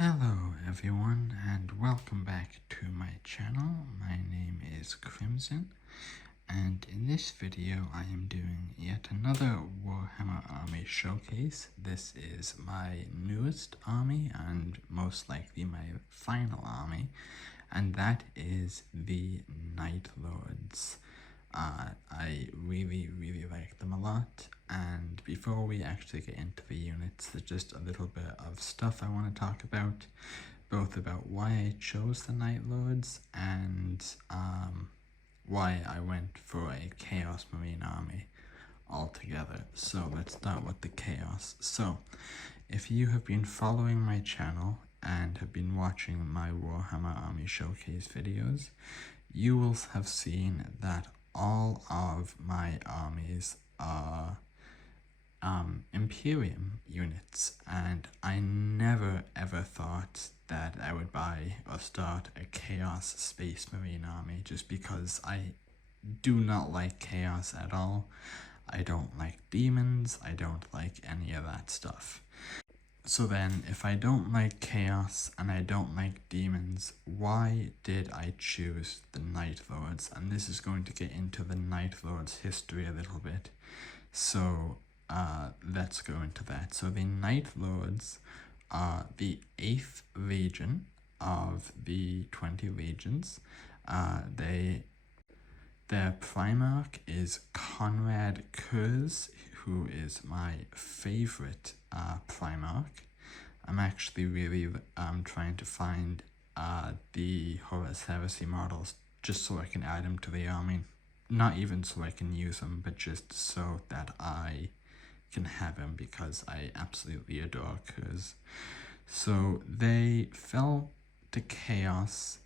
Hello everyone and welcome back to my channel. My name is Crimson and in this video I am doing yet another Warhammer army showcase. This is my newest army and most likely my final army, and that is the Night Lords. I really like them a lot, and before we actually get into the units, there's just a little bit of stuff I want to talk about, both about why I chose the Night Lords and why I went for a Chaos Marine army altogether. So let's start with the Chaos. So if you have been following my channel and have been watching my Warhammer Army Showcase videos, you will have seen that all of my armies are Imperium units, and I never ever thought that I would buy or start a Chaos Space Marine army, just because I do not like Chaos at all. I don't like demons, I don't like any of that stuff. So then, if I don't like Chaos and I don't like demons, why did I choose the Night Lords? And this is going to get into the Night Lords history a little bit. So let's go into that. So the Night Lords are the 8th legion of the 20 legions. Their Primarch is Conrad Kurz, who is my favorite Primarch. I'm actually really trying to find the Horus Heresy models just so I can add them to the army. Not even so I can use them, but just so that I can have him, because I absolutely adore Kurz. So they fell to Chaos,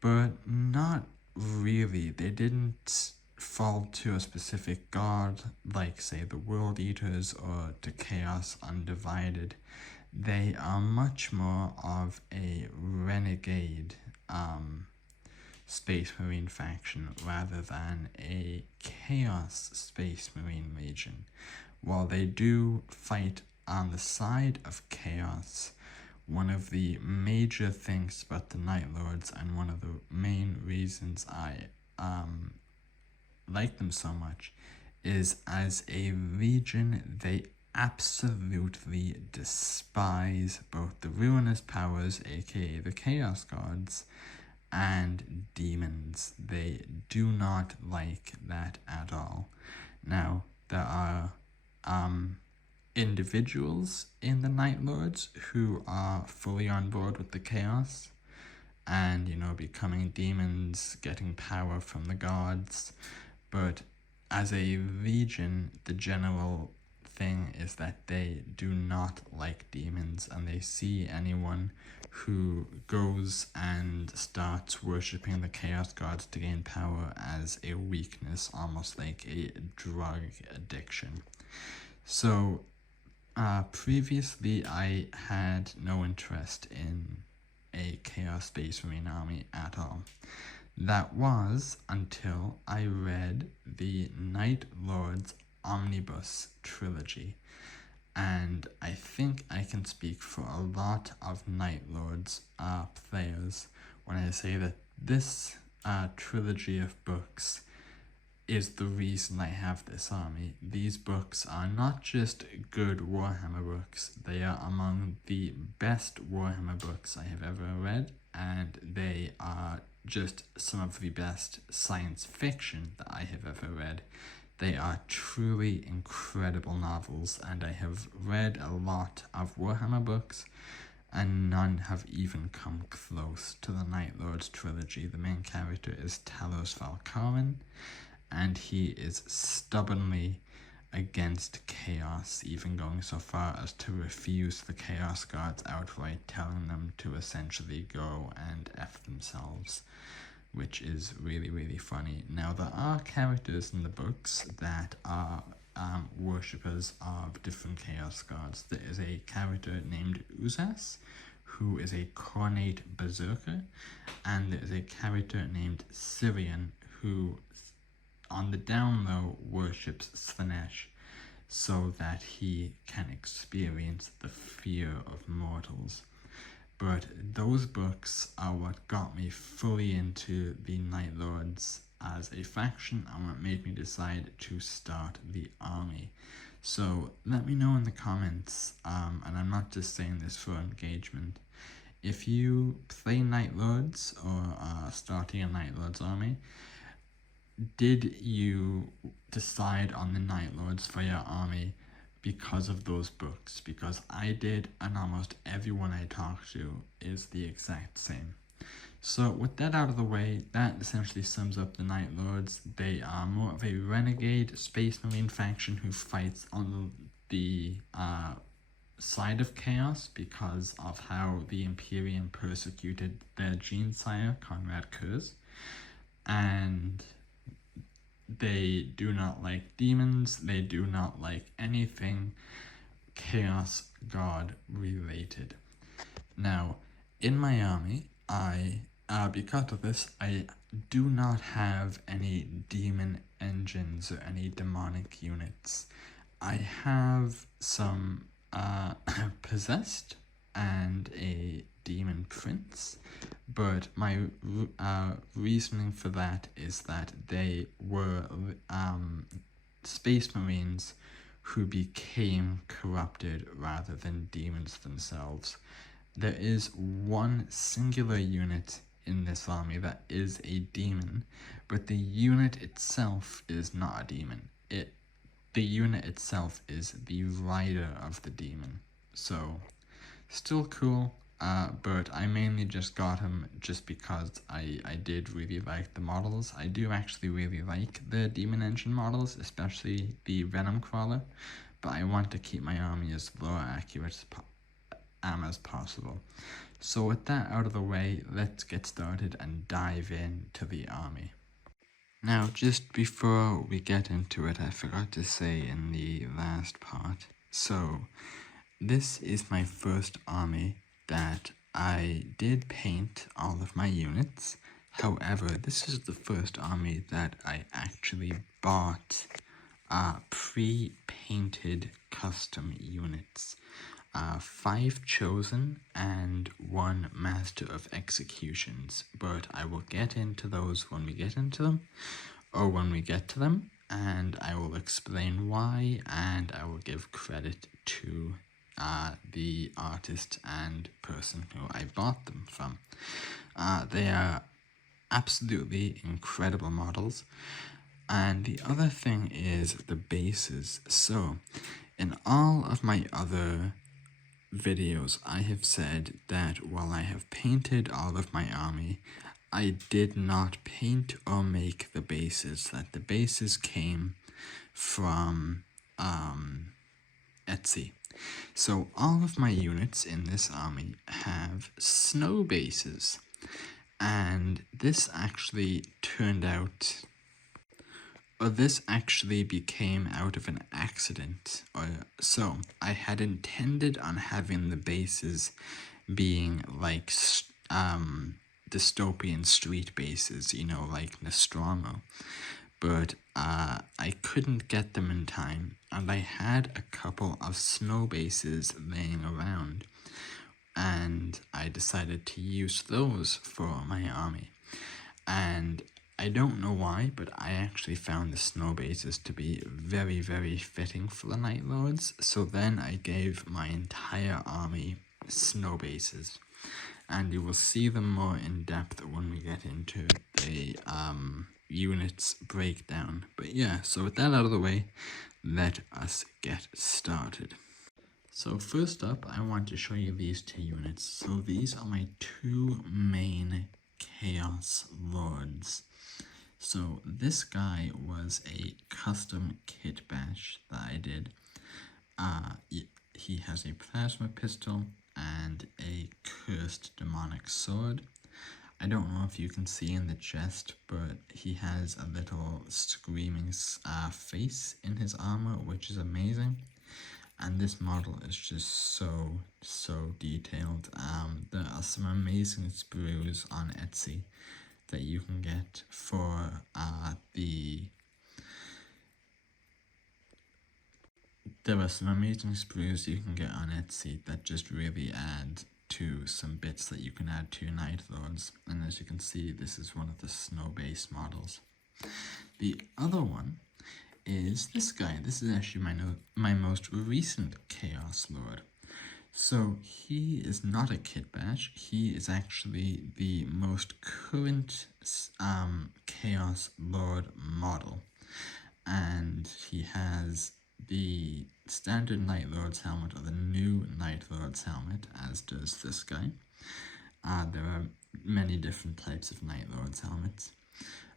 but not really. They didn't fall to a specific god like, say, the World Eaters or to Chaos Undivided. They are much more of a renegade Space Marine faction rather than a Chaos Space Marine legion. While they do fight on the side of Chaos, one of the major things about the Night Lords, and one of the main reasons I like them so much, is as a legion they absolutely despise both the Ruinous Powers, aka the Chaos Gods, and demons. They do not like that at all. Now, there are individuals in the Night Lords who are fully on board with the Chaos and, becoming demons, getting power from the gods, but as a legion, the general thing is that they do not like demons, and they see anyone who goes and starts worshipping the Chaos Gods to gain power as a weakness, almost like a drug addiction. So previously I had no interest in a Chaos Space Marine army at all. That was until I read the Night Lords Omnibus trilogy, and I think I can speak for a lot of Night Lords players when I say that this trilogy of books is the reason I have this army. These books are not just good Warhammer books, they are among the best Warhammer books I have ever read, and they are just some of the best science fiction that I have ever read. They are truly incredible novels, and I have read a lot of Warhammer books, and none have even come close to the Night Lords trilogy. The main character is Talos Valkarin, and he is stubbornly against Chaos, even going so far as to refuse the Chaos Gods outright, telling them to essentially go and F themselves, which is really funny. Now, there are characters in the books that are worshippers of different Chaos Gods. There is a character named Uzas, who is a Cornate Berserker, and there is a character named Syrian, who on the down low worships Slanesh so that he can experience the fear of mortals. But those books are what got me fully into the Night Lords as a faction and what made me decide to start the army. So let me know in the comments, and I'm not just saying this for engagement, if you play Night Lords or are starting a Night Lords army, did you decide on the Night Lords for your army because of those books? Because I did, and almost everyone I talked to is the exact same. So with that out of the way, that essentially sums up the Night Lords. They are more of a renegade Space Marine faction who fights on the side of chaos because of how the Imperium persecuted their Gene-sire, Conrad Kurz. And they do not like demons, they do not like anything Chaos God related. Now, in my army, because of this, I do not have any demon engines or any demonic units. I have some possessed and a demon prince, but my reasoning for that is that they were Space Marines who became corrupted rather than demons themselves. There is one singular unit in this army that is a demon, but the unit itself is not a demon. The unit itself is the rider of the demon. So, still cool, but I mainly just got him just because I did really like the models. I do actually really like the Demon Engine models, especially the Venom Crawler, but I want to keep my army as low accurate as possible. So with that out of the way, let's get started and dive into the army. Now, just before we get into it, I forgot to say in the last part, so this is my first army that I did paint all of my units. However, this is the first army that I actually bought pre-painted custom units. 5 chosen and 1 master of executions, but I will get into those when we get into them, or when we get to them, and I will explain why, and I will give credit to the artist and person who I bought them from. They are absolutely incredible models. And the other thing is the bases. So, in all of my other videos, I have said that while I have painted all of my army, I did not paint or make the bases, that the bases came from Etsy. So all of my units in this army have snow bases, and this actually became out of an accident. So I had intended on having the bases being like dystopian street bases, like Nostromo, but I couldn't get them in time, and I had a couple of snow bases laying around, and I decided to use those for my army. And I don't know why, but I actually found the snow bases to be very, very fitting for the Night Lords, so then I gave my entire army snow bases, and you will see them more in depth when we get into the units breakdown. But yeah, so with that out of the way, let us get started. So first up, I want to show you these 2 units. So these are my 2 main Chaos Lords. So this guy was a custom kit bash that I did. He has a plasma pistol and a cursed demonic sword. I don't know if you can see in the chest, but he has a little screaming face in his armor, which is amazing. And this model is just so detailed. There are some amazing sprues on Etsy that you can get for there are some amazing sprues you can get on Etsy that just really add to some bits that you can add to your Night Lords, and as you can see, this is one of the snow-based models. The other one is this guy. This is actually my most recent Chaos Lord. So he is not a kit bash, he is actually the most current Chaos Lord model. And he has the standard Night Lord's helmet, or the new Night Lord's helmet, as does this guy. There are many different types of Night Lord's helmets.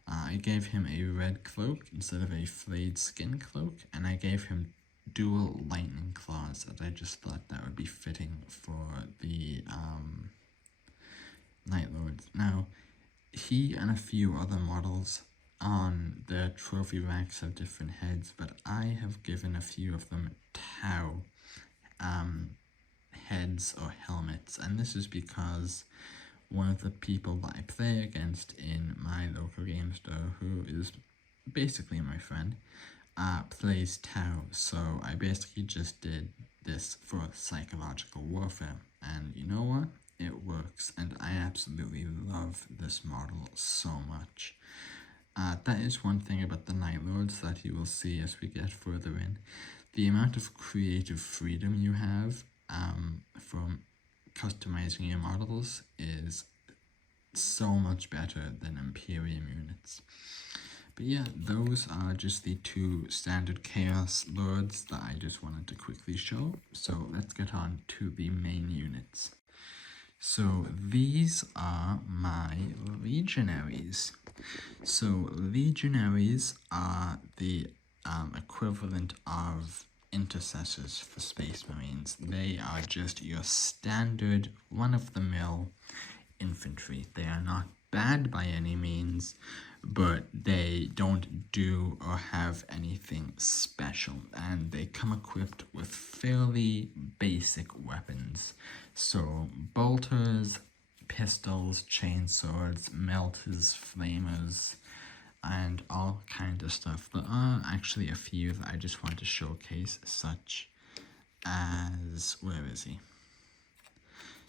I gave him a red cloak instead of a flayed skin cloak, and I gave him dual lightning claws, as I just thought that would be fitting for the Night Lords. Now, he and a few other models on their trophy racks have different heads, but I have given a few of them Tau heads or helmets, and this is because one of the people that I play against in my local game store, who is basically my friend, plays Tau, so I basically just did this for psychological warfare, and you know what? It works, and I absolutely love this model so much. That is one thing about the Night Lords that you will see as we get further in. The amount of creative freedom you have from customizing your models is so much better than Imperium units. But yeah, those are just the two standard Chaos Lords that I just wanted to quickly show. So let's get on to the main units. So these are my Legionaries. So Legionaries are the equivalent of intercessors for Space Marines. They are just your standard run-of-the-mill infantry. They are not bad by any means, but they don't do or have anything special, and they come equipped with fairly basic weapons. So bolters, pistols, chainswords, melters, flamers, and all kind of stuff. There are actually a few that I just want to showcase, such as, where is he?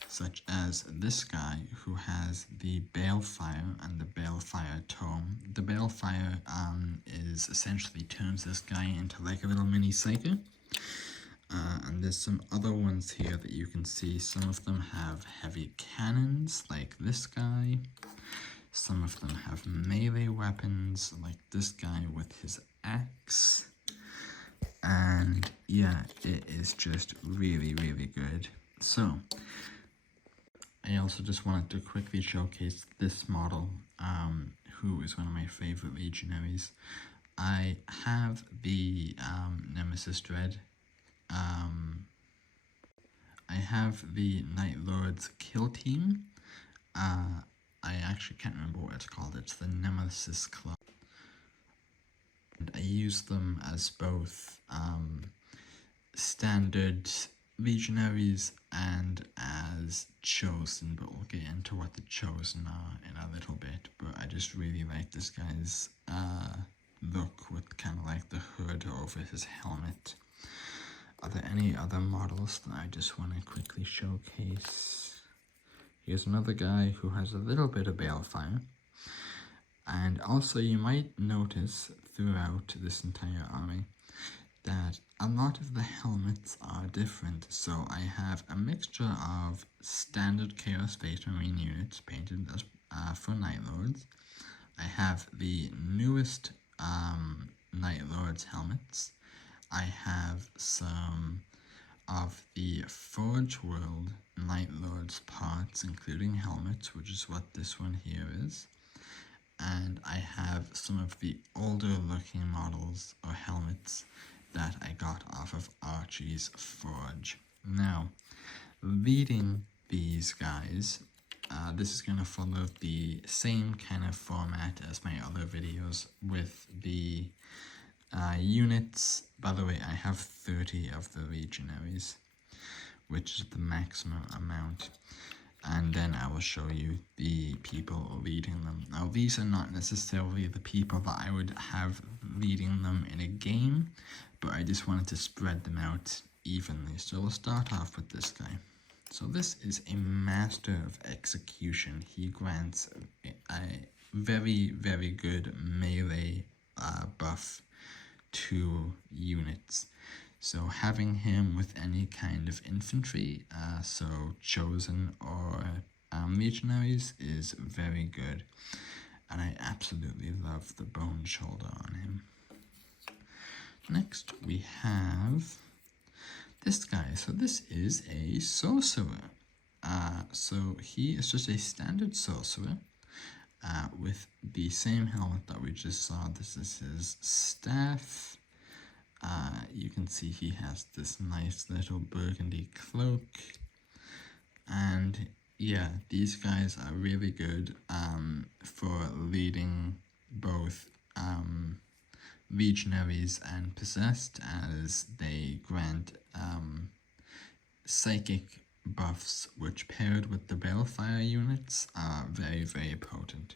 Such as this guy who has the Balefire and the Balefire Tome. The Balefire is essentially turns this guy into like a little mini Psyker. And there's some other ones here that you can see. Some of them have heavy cannons, like this guy. Some of them have melee weapons, like this guy with his axe. And yeah, it is just really, really good. So, I also just wanted to quickly showcase this model, who is one of my favorite Legionaries. I have the Nemesis Dread. I have the Night Lord's Kill Team. I actually can't remember what it's called. It's the Nemesis Club. And I use them as both standard Legionaries and as Chosen, but we'll get into what the Chosen are in a little bit. But I just really like this guy's look with kind of like the hood over his helmet. Are there any other models that I just want to quickly showcase? Here's another guy who has a little bit of Balefire. And also you might notice throughout this entire army that a lot of the helmets are different. So I have a mixture of standard Chaos Space Marine units painted as for Night Lords. I have the newest Night Lords helmets. I have some of the Forge World Night Lords parts, including helmets, which is what this one here is. And I have some of the older looking models or helmets that I got off of Archie's Forge. Now, leading these guys, this is going to follow the same kind of format as my other videos with the units. By the way, I have 30 of the Legionaries, which is the maximum amount. And then I will show you the people leading them. Now, these are not necessarily the people that I would have leading them in a game, but I just wanted to spread them out evenly. So we'll start off with this guy. So this is a master of execution. He grants a very, very good melee buff to units. So having him with any kind of infantry, so chosen or legionaries, is very good. And I absolutely love the bone shoulder on him. Next we have this guy. So this is a sorcerer. So he is just a standard sorcerer with the same helmet that we just saw. This is his staff. You can see he has this nice little burgundy cloak. And yeah, these guys are really good for leading both Legionaries and Possessed, as they grant psychic buffs, which paired with the Balefire units are very, very potent.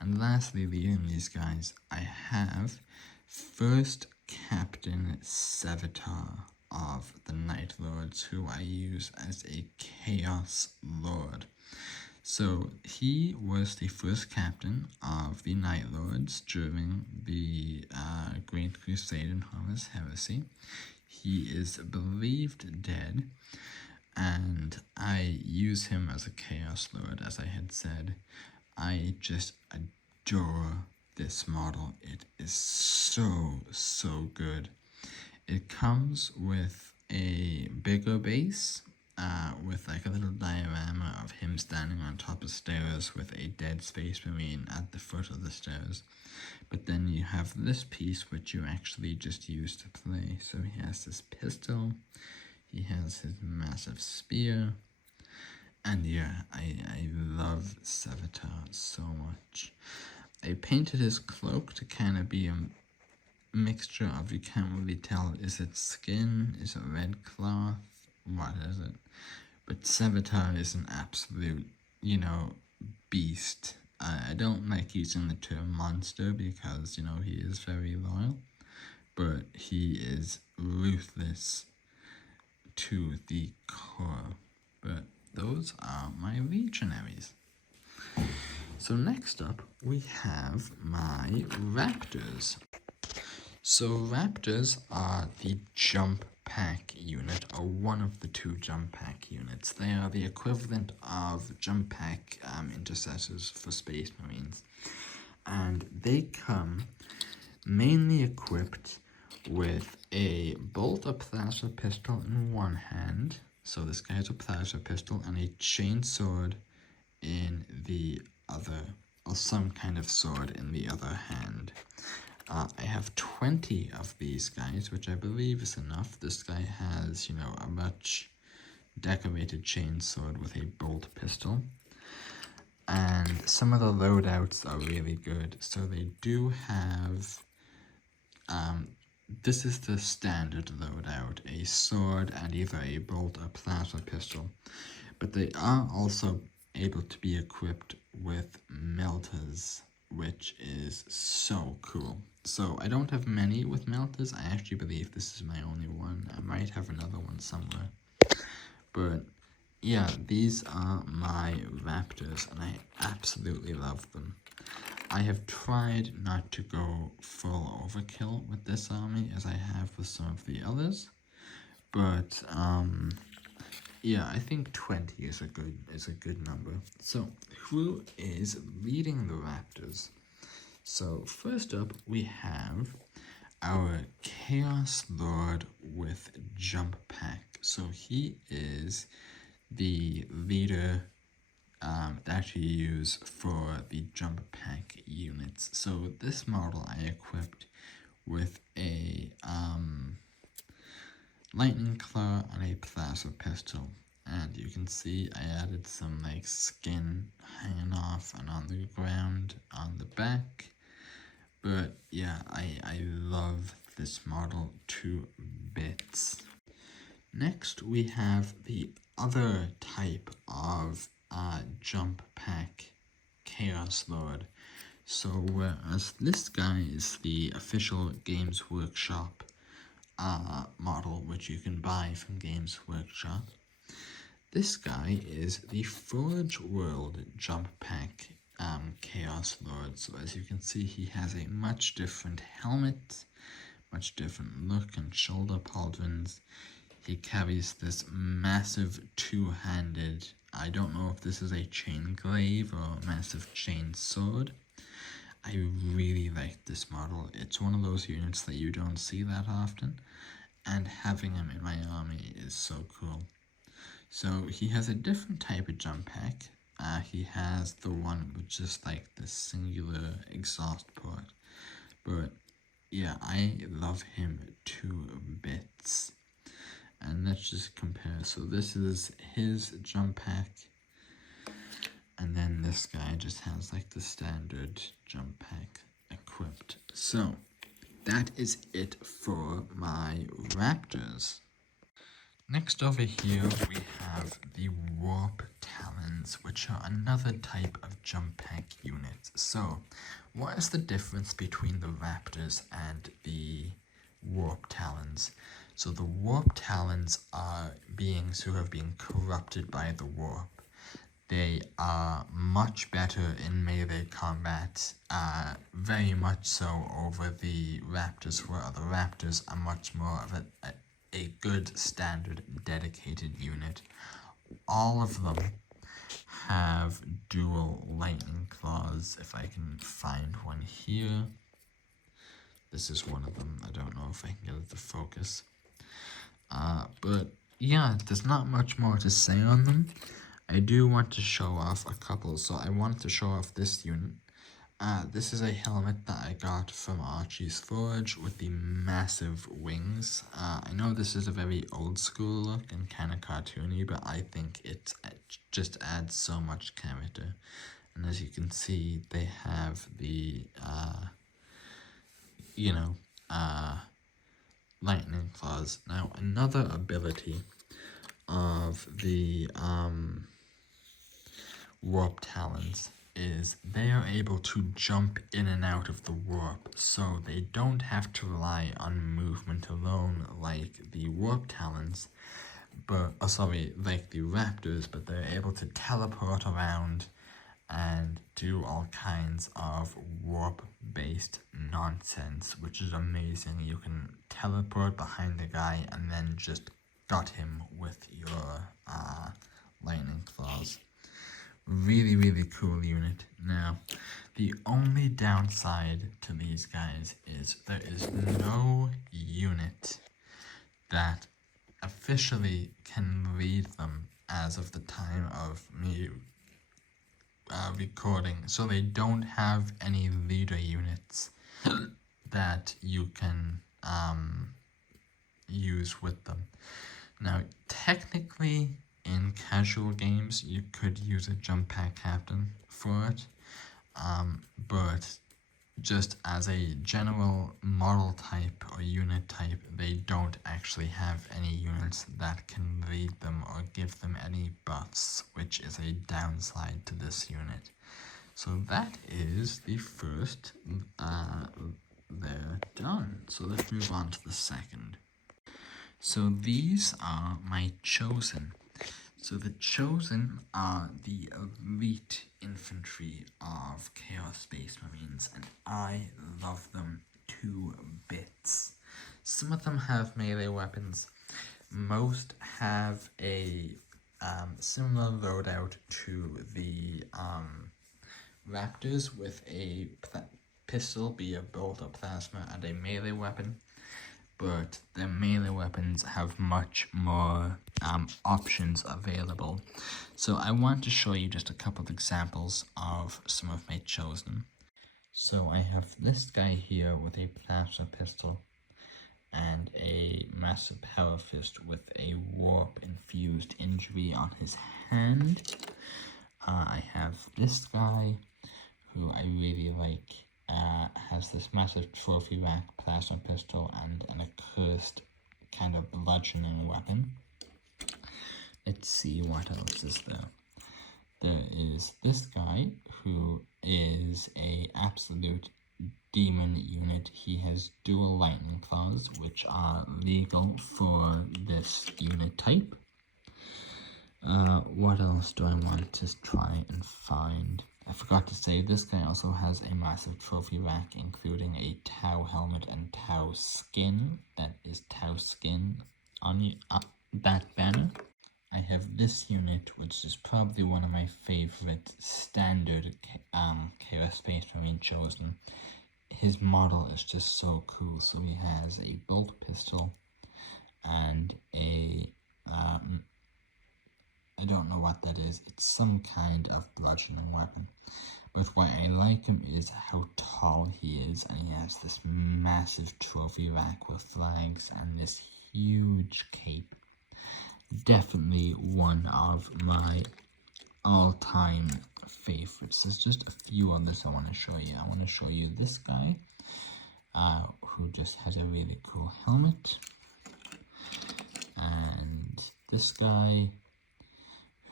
And lastly, leading these guys, I have First Captain Sevatar of the Night Lords, who I use as a Chaos Lord. So he was the first captain of the Night Lords during the Great Crusade and Horus Heresy. He is believed dead, and I use him as a Chaos Lord, as I had said. I just adore this model. It is so, so good. It comes with a bigger base, with like a little diorama of him standing on top of stairs with a dead Space Marine at the foot of the stairs. But then you have this piece, which you actually just use to play. So he has this pistol, he has his massive spear, and yeah, I love Sevatar so much. I painted his cloak to kind of be a mixture of, you can't really tell, is it skin, is it red cloth, what is it? But Sevatar is an absolute, beast. I don't like using the term monster because, he is very loyal, but he is ruthless to the core. But those are my Legionaries. So next up, we have my Raptors. So Raptors are the jump pack unit, or one of the two jump pack units. They are the equivalent of jump pack intercessors for Space Marines. And they come mainly equipped with a bolt or plasma pistol in one hand. So this guy has a plasma pistol and a chain sword in the other, or some kind of sword in the other hand. I have 20 of these guys, which I believe is enough. This guy has, a much decorated chainsword with a bolt pistol. And some of the loadouts are really good. So they do have, this is the standard loadout, a sword and either a bolt or plasma pistol. But they are also able to be equipped with melters, which is so cool. So I don't have many with melters. I actually believe this is my only one. I might have another one somewhere. But yeah, these are my Raptors, and I absolutely love them. I have tried not to go full overkill with this army as I have with some of the others. But yeah, I think 20 is a good number. So who is leading the Raptors? So first up, we have our Chaos Lord with Jump Pack. So he is the leader that you use for the Jump Pack units. So this model I equipped with a lightning claw and a plasma pistol. And you can see I added some skin hanging off and on the ground on the back. But yeah, I love this model to bits. Next, we have the other type of jump pack Chaos Lord. So whereas this guy is the official Games Workshop model, which you can buy from Games Workshop, This guy is the Forge World Jump Pack Chaos Lord. So as you can see, he has a much different helmet, much different look and shoulder pauldrons. He carries this massive two-handed, I don't know if this is a chain glaive or a massive chain sword. I really like this model. It's one of those units that you don't see that often, and having him in my army is so cool. So he has a different type of jump pack. He has the one with just like the singular exhaust port. But yeah, I love him to bits. And let's just compare. So this is his jump pack. And then this guy just has like the standard jump pack equipped. So that is it for my Raptors. Next over here we have the Warp Talons, which are another type of jump pack unit. So what is the difference between the Raptors and the Warp Talons? So the Warp Talons are beings who have been corrupted by the warp. They are much better in melee combat, very much so over the Raptors, where the Raptors are much more of a good standard dedicated unit. All of them have dual lightning claws, if I can find one here. This is one of them. I don't know if I can get it to focus. But yeah, there's not much more to say on them. I do want to show off a couple, so I wanted to show off this unit. This is a helmet that I got from Archie's Forge with the massive wings. I know this is a very old school look and kind of cartoony, but I think it just adds so much character. And as you can see, they have the, lightning claws. Now, another ability of the Warp Talons is they are able to jump in and out of the warp, so they don't have to rely on movement alone like the Warp Talons, but like the Raptors, but they're able to teleport around and do all kinds of warp-based nonsense, which is amazing. You can teleport behind the guy and then just gut him with your lightning claws. Really, really cool unit. Now, the only downside to these guys is there is no unit that officially can lead them as of the time of me recording. So they don't have any leader units that you can use with them. Now, technically, in casual games, you could use a jump pack captain for it, but just as a general model type or unit type, they don't actually have any units that can lead them or give them any buffs, which is a downside to this unit. So that is the first, they're done. So let's move on to the second. So these are my chosen. So the chosen are the elite infantry of Chaos Space Marines, and I love them to bits. Some of them have melee weapons. Most have a similar loadout to the Raptors, with a pistol, be a bolt or plasma, and a melee weapon. But the melee weapons have much more options available. So I want to show you just a couple of examples of some of my chosen. So I have this guy here with a plasma pistol and a massive power fist with a warp infused injury on his hand. I have this guy who I really like. Has this massive trophy rack plasma pistol and an accursed kind of bludgeoning weapon. Let's see what else is there. There is this guy who is a absolute demon unit. He has dual lightning claws, which are legal for this unit type. What else do I want to try and find? I forgot to say, this guy also has a massive trophy rack, including a Tau helmet and Tau skin. That is Tau skin on that banner. I have this unit, which is probably one of my favorite standard Chaos Space Marine chosen. His model is just so cool. So he has a bolt pistol and a I don't know what that is. It's some kind of bludgeoning weapon. But why I like him is how tall he is, and he has this massive trophy rack with flags and this huge cape. Definitely one of my all-time favorites. There's just a few others I want to show you. I want to show you this guy, who just has a really cool helmet. And this guy,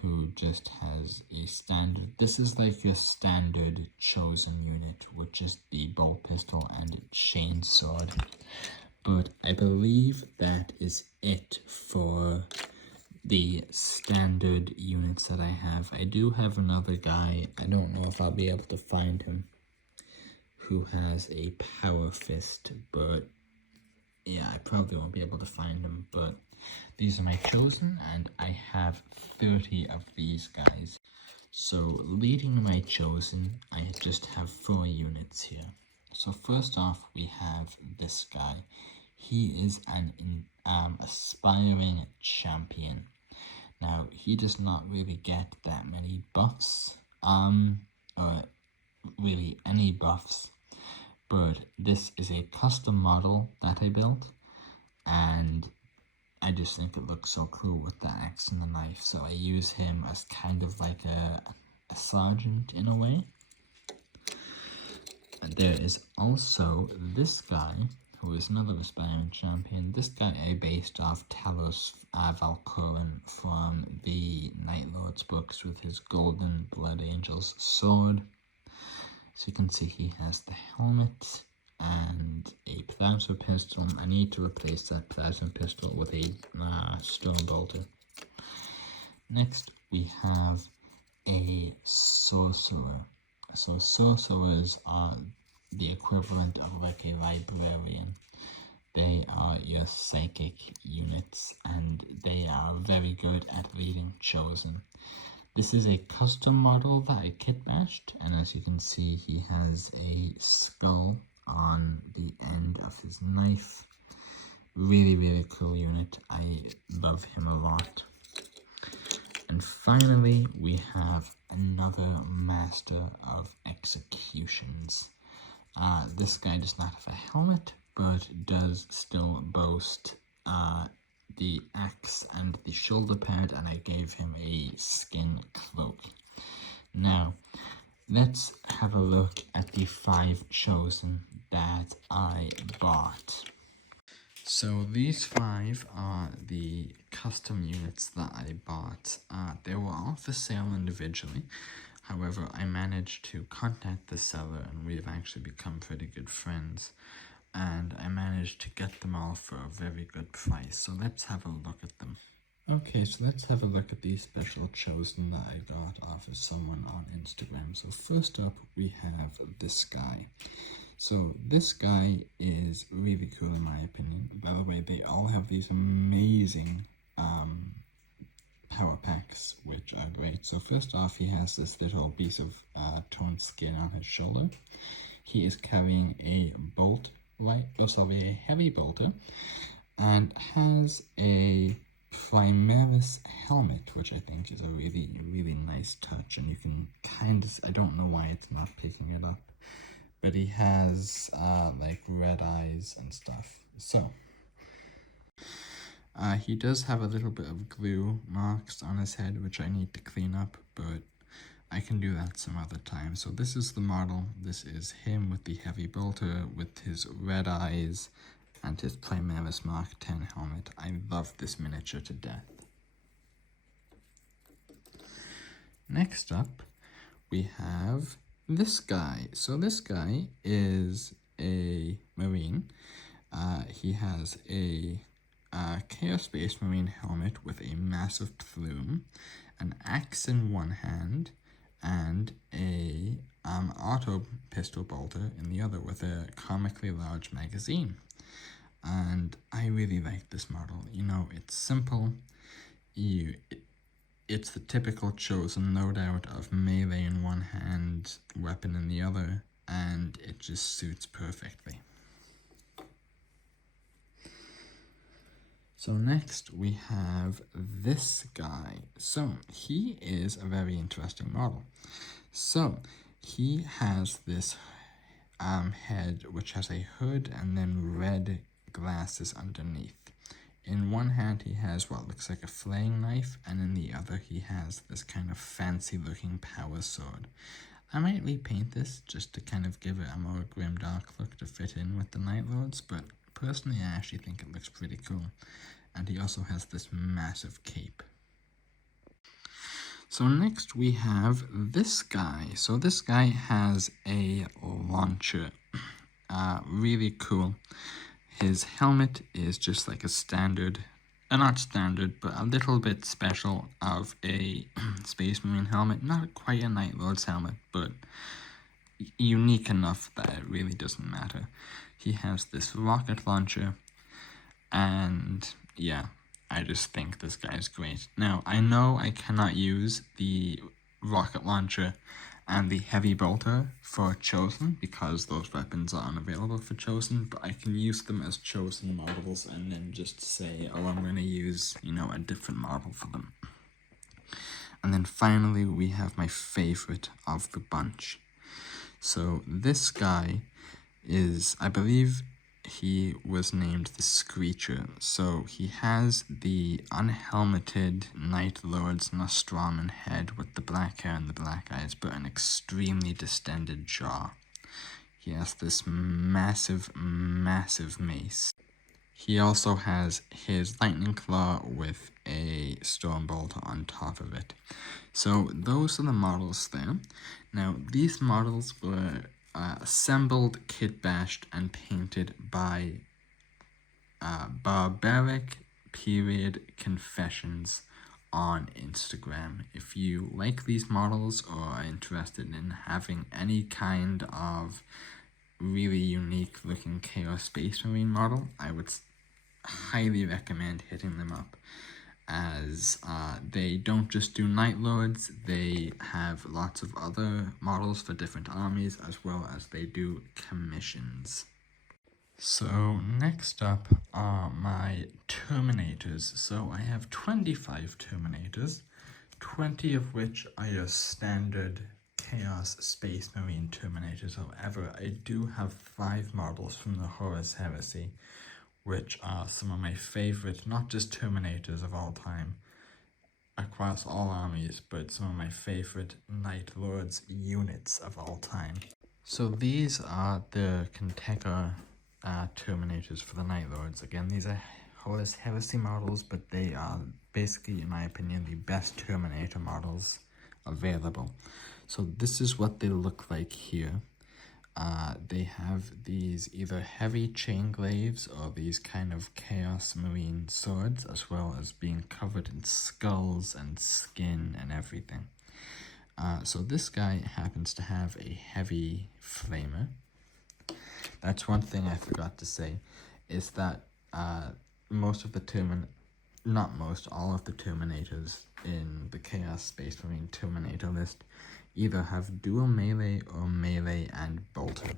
who just has a standard, this is like a standard chosen unit, which is the bolt pistol and chain sword. But I believe that is it for the standard units that I have. I do have another guy, I don't know if I'll be able to find him, who has a power fist, but yeah, I probably won't be able to find him, but these are my chosen, and I have 30 of these guys. So, leading my chosen, I just have 4 units here. So first off, we have this guy. He is an aspiring champion. Now, he does not really get that many buffs, or really any buffs, but this is a custom model that I built, and I just think it looks so cool with the axe and the knife, so I use him as kind of like a sergeant in a way. And there is also this guy, who is another aspiring champion. This guy I based off Talos Valkyrin from the Night Lord's books with his golden Blood Angel's sword. So you can see he has the helmet and a plasma pistol. I need to replace that plasma pistol with a stone bolter. Next, we have a sorcerer. So sorcerers are the equivalent of like a librarian. They are your psychic units, and they are very good at leading chosen. This is a custom model that I kit bashed, and as you can see, he has a skull on the end of his knife. Really, really cool unit. I love him a lot. And finally, we have another master of executions. This guy does not have a helmet, but does still boast the axe and the shoulder pad, and I gave him a skin cloak. Now, let's have a look at the 5 chosen that I bought. So these 5 are the custom units that I bought. They were all for sale individually. However, I managed to contact the seller, and we've actually become pretty good friends. And I managed to get them all for a very good price. So let's have a look at them. Okay, so let's have a look at the special chosen that I got off of someone on Instagram. So first up, we have this guy. So this guy is really cool in my opinion. By the way, they all have these amazing power packs, which are great. So first off, he has this little piece of toned skin on his shoulder. He is carrying a a heavy bolter, and has a Primaris helmet, which I think is a really, really nice touch, and you can kind of, I don't know why it's not picking it up, but he has like red eyes and stuff. So he does have a little bit of glue marks on his head, which I need to clean up, but I can do that some other time. So this is the model. This is him with the heavy bolter, with his red eyes, and his Primaris Mark 10 helmet. I love this miniature to death. Next up, we have this guy. So this guy is a Marine. He has a Chaos Space Marine helmet with a massive plume, an axe in one hand, and a auto pistol bolter in the other with a comically large magazine. And I really like this model. You know, it's simple. It's the typical chosen loadout of melee in one hand, weapon in the other, and it just suits perfectly. So next we have this guy. So he is a very interesting model. So he has this head which has a hood and then red glasses underneath. In one hand he has what looks like a flaying knife, and in the other he has this kind of fancy looking power sword. I might repaint this just to kind of give it a more grimdark look to fit in with the Night Lords, but personally I actually think it looks pretty cool. And he also has this massive cape. So next we have this guy. So this guy has a launcher. Really cool. His helmet is just like a standard, not standard, but a little bit special of a Space Marine helmet. Not quite a Night Lord's helmet, but unique enough that it really doesn't matter. He has this rocket launcher, and yeah, I just think this guy is great. Now, I know I cannot use the rocket launcher and the heavy bolter for Chosen because those weapons are unavailable for Chosen, but I can use them as Chosen models and then just say, oh, I'm going to use, a different model for them. And then finally, we have my favorite of the bunch. So this guy is, I believe he was named the Screecher. So he has the unhelmeted Night Lord's Nostraman head with the black hair and the black eyes, but an extremely distended jaw. He has this massive, massive mace. He also has his Lightning Claw with a Stormbolt on top of it. So those are the models there. Now, these models were assembled, kit bashed, and painted by Barbaric Period Confessions on Instagram. If you like these models or are interested in having any kind of really unique looking Chaos Space Marine model, I would highly recommend hitting them up, as they don't just do Night Lords, they have lots of other models for different armies, as well as they do commissions. So next up are my Terminators. So I have 25 Terminators, 20 of which are your standard Chaos Space Marine Terminators. However, I do have 5 models from the Horus Heresy, which are some of my favorite, not just Terminators of all time, across all armies, but some of my favorite Night Lords units of all time. So these are the Kenteca Terminators for the Night Lords. Again, these are Horus Heresy models, but they are basically, in my opinion, the best Terminator models available. So this is what they look like here. They have these either heavy chain glaives or these kind of Chaos Marine swords, as well as being covered in skulls and skin and everything. So this guy happens to have a heavy flamer. That's one thing I forgot to say, is that most of the all of the Terminators in the Chaos Space Marine Terminator list either have dual melee or melee and bolter,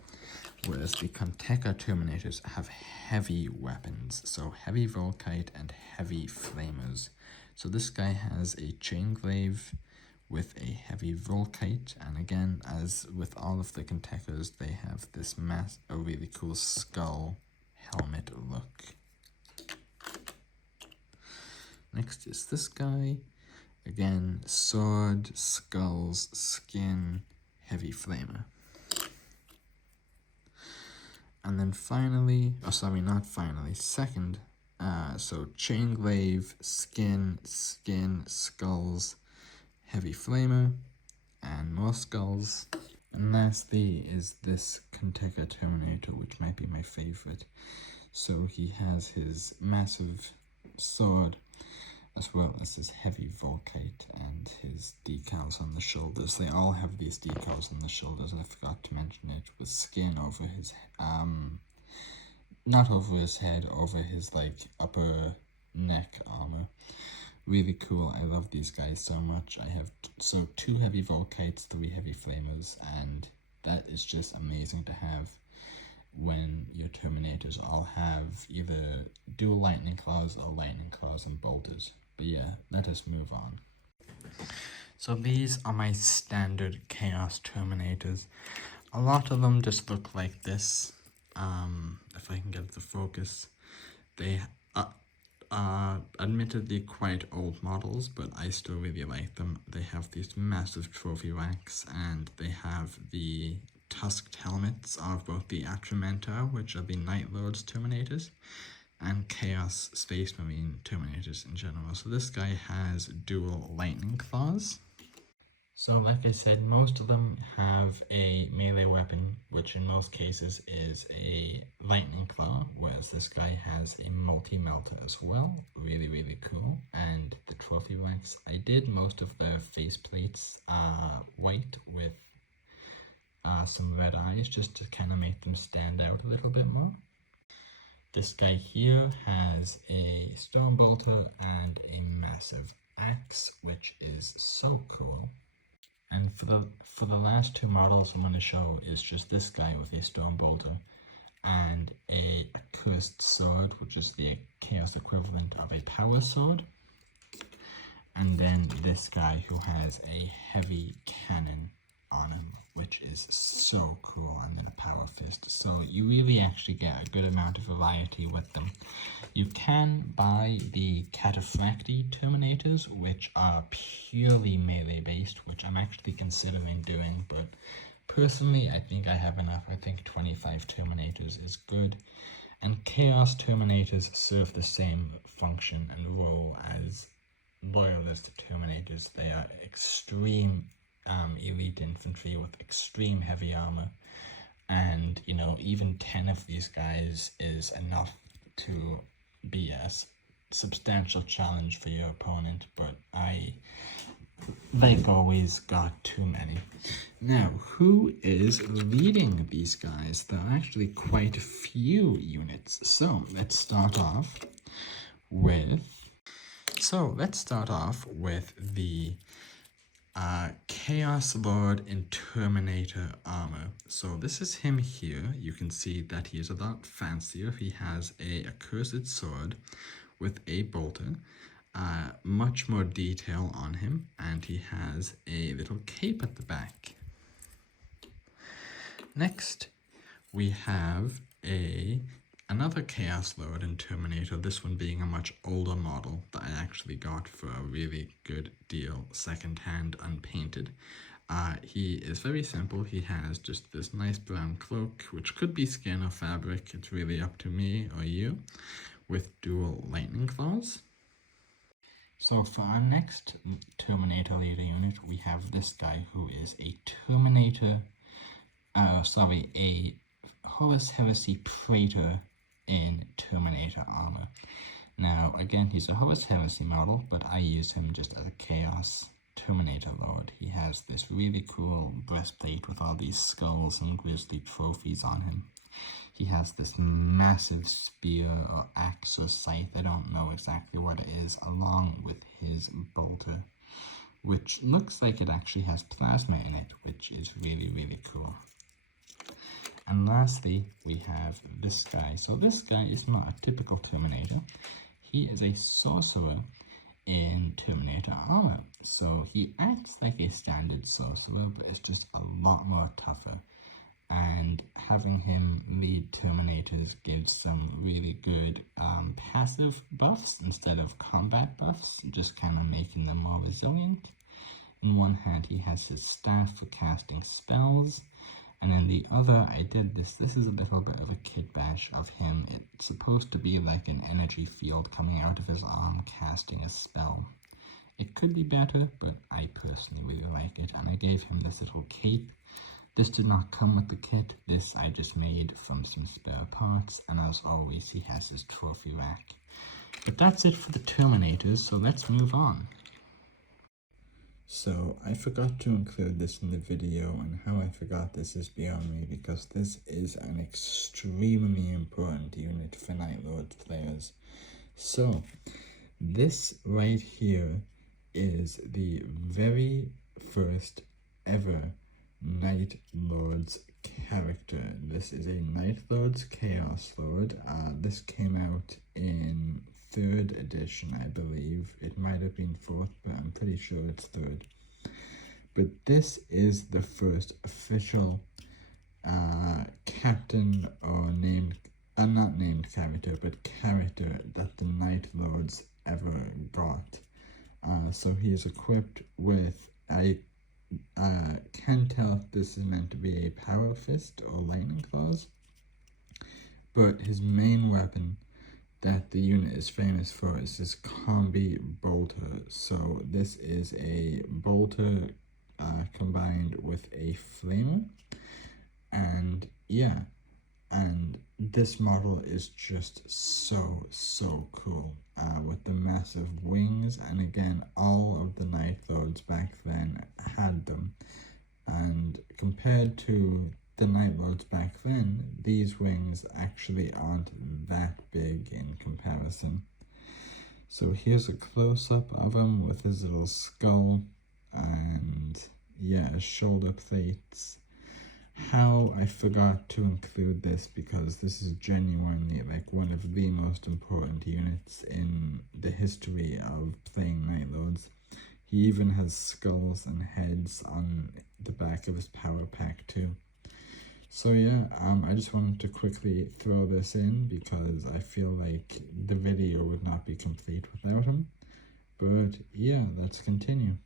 whereas the Kenteca Terminators have heavy weapons, so heavy Volkite and heavy flamers. So this guy has a chain glaive with a heavy Volkite, and again, as with all of the Kentecas, they have this a really cool skull helmet look. Next is this guy. Again, sword, skulls, skin, heavy flamer. And then finally, second, so chain glaive, skin, skulls, heavy flamer, and more skulls. And lastly is this Kenteca Terminator, which might be my favorite. So he has his massive sword, as well as his heavy Volkite and his decals on the shoulders. They all have these decals on the shoulders. I forgot to mention it, with skin over his not over his head, over his like upper neck armor. Really cool. I love these guys so much. I have 2 heavy Volkites, 3 heavy Flamers, and that is just amazing to have when your Terminators all have either dual Lightning Claws or Lightning Claws and Bolters. But yeah, let us move on. So these are my standard Chaos Terminators. A lot of them just look like this. If I can get the focus. They are admittedly quite old models, but I still really like them. They have these massive trophy racks, and they have the tusked helmets of both the Atrementor, which are the Night Lords Terminators, and Chaos Space Marine Terminators in general. So this guy has dual lightning claws. So like I said, most of them have a melee weapon, which in most cases is a lightning claw, whereas this guy has a multi-melter as well. Really, really cool. And the trophy racks, I did most of their faceplates white with some red eyes, just to kind of make them stand out a little bit more. This guy here has a stone bolter and a massive axe, which is so cool. And for the last 2 models I'm going to show is just this guy with a stone bolter and a cursed sword, which is the chaos equivalent of a power sword. And then this guy who has a heavy cannon on him, which is so cool, and then a power fist. So you really actually get a good amount of variety with them. You can buy the Cataphracti Terminators, which are purely melee based, which I'm actually considering doing, but personally I think I have enough. I think 25 Terminators is good. And Chaos Terminators serve the same function and role as Loyalist Terminators. They are extreme elite infantry with extreme heavy armor, and you know, even 10 of these guys is enough to be a substantial challenge for your opponent, but I, like always, got too many. Now, who is leading these guys? There are actually quite a few units, so let's start off with the Chaos Lord in Terminator armor. So this is him here. You can see that he is a lot fancier. He has a accursed sword with a bolter, much more detail on him, and he has a little cape at the back. Next, we have another Chaos Lord in Terminator, this one being a much older model that I actually got for a really good deal, secondhand, unpainted. He is very simple. He has just this nice brown cloak, which could be skin or fabric, it's really up to me or you, with dual lightning claws. So for our next Terminator leader unit, we have this guy who is a Horus Heresy Praetor in Terminator armor. Now, again, he's a Horus Heresy model, but I use him just as a Chaos Terminator Lord. He has this really cool breastplate with all these skulls and grisly trophies on him. He has this massive spear or axe or scythe, I don't know exactly what it is, along with his bolter, which looks like it actually has plasma in it, which is really, really cool. And lastly, we have this guy. So this guy is not a typical Terminator. He is a sorcerer in Terminator armor. So he acts like a standard sorcerer, but it's just a lot more tougher. And having him lead Terminators gives some really good passive buffs instead of combat buffs, just kind of making them more resilient. In one hand, he has his staff for casting spells. And in the other, I did this is a little bit of a kit bash of him. It's supposed to be like an energy field coming out of his arm casting a spell. It could be better, but I personally really like it, and I gave him this little cape. This did not come with the kit. This I just made from some spare parts, and as always, he has his trophy rack. But that's it for the Terminators, so let's move on. So I forgot to include this in the video, and how I forgot this is beyond me, because this is an extremely important unit for Night Lords players. So this right here is the very first ever Night Lords character. This is a Night Lords Chaos Lord. This came out in 3rd edition, I believe. It might have been 4th, but I'm pretty sure it's 3rd. But this is the first official captain or named, not named character, but character that the Night Lords ever got. So he is equipped with, I can't tell if this is meant to be a power fist or lightning claws, but his main weapon that the unit is famous for is this combi bolter. So this is a bolter combined with a flamer, and yeah, and this model is just so cool, with the massive wings. And again, all of the Night Lords back then had them, and compared to the Night Lords back then, these wings actually aren't that big in comparison. So here's a close-up of him with his little skull and yeah, shoulder plates. How I forgot to include this, because this is genuinely like one of the most important units in the history of playing Night Lords. He even has skulls and heads on the back of his power pack too. So yeah, I just wanted to quickly throw this in because I feel like the video would not be complete without him. But yeah, let's continue.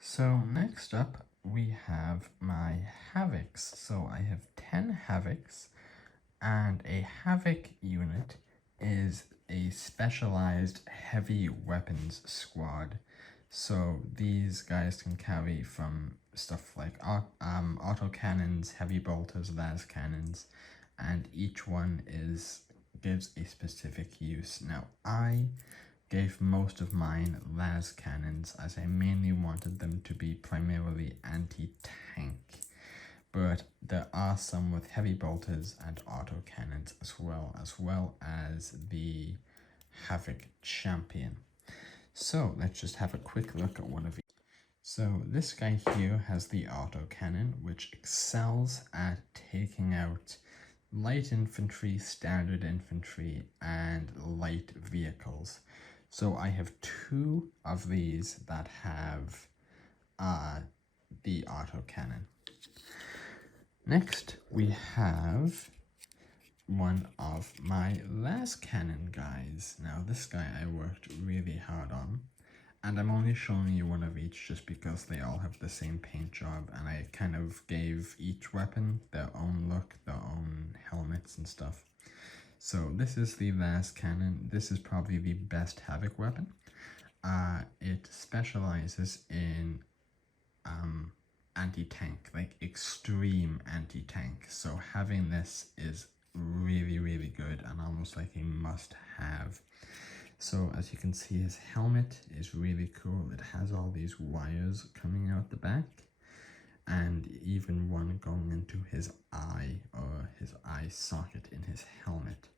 So next up, we have my Havocs. So I have 10 Havocs, and a Havoc unit is a specialized heavy weapons squad. So these guys can carry from stuff like auto cannons, heavy bolters, las cannons, and each one gives a specific use. Now I gave most of mine las cannons, as I mainly wanted them to be primarily anti-tank, but there are some with heavy bolters and auto cannons as well as the Havoc champion. So let's just have a quick look at one of each. So this guy here has the autocannon, which excels at taking out light infantry, standard infantry, and light vehicles. So I have 2 of these that have the autocannon. Next, we have one of my las cannon guys. Now this guy I worked really hard on, and I'm only showing you one of each just because they all have the same paint job, and I kind of gave each weapon their own look, their own helmets and stuff. So this is the las cannon. This is probably the best Havoc weapon. It specializes in anti-tank, like extreme anti-tank. So having this is really good and almost like a must-have. So as you can see, his helmet is really cool. It has all these wires coming out the back, and even one going into his eye, or his eye socket in his helmet,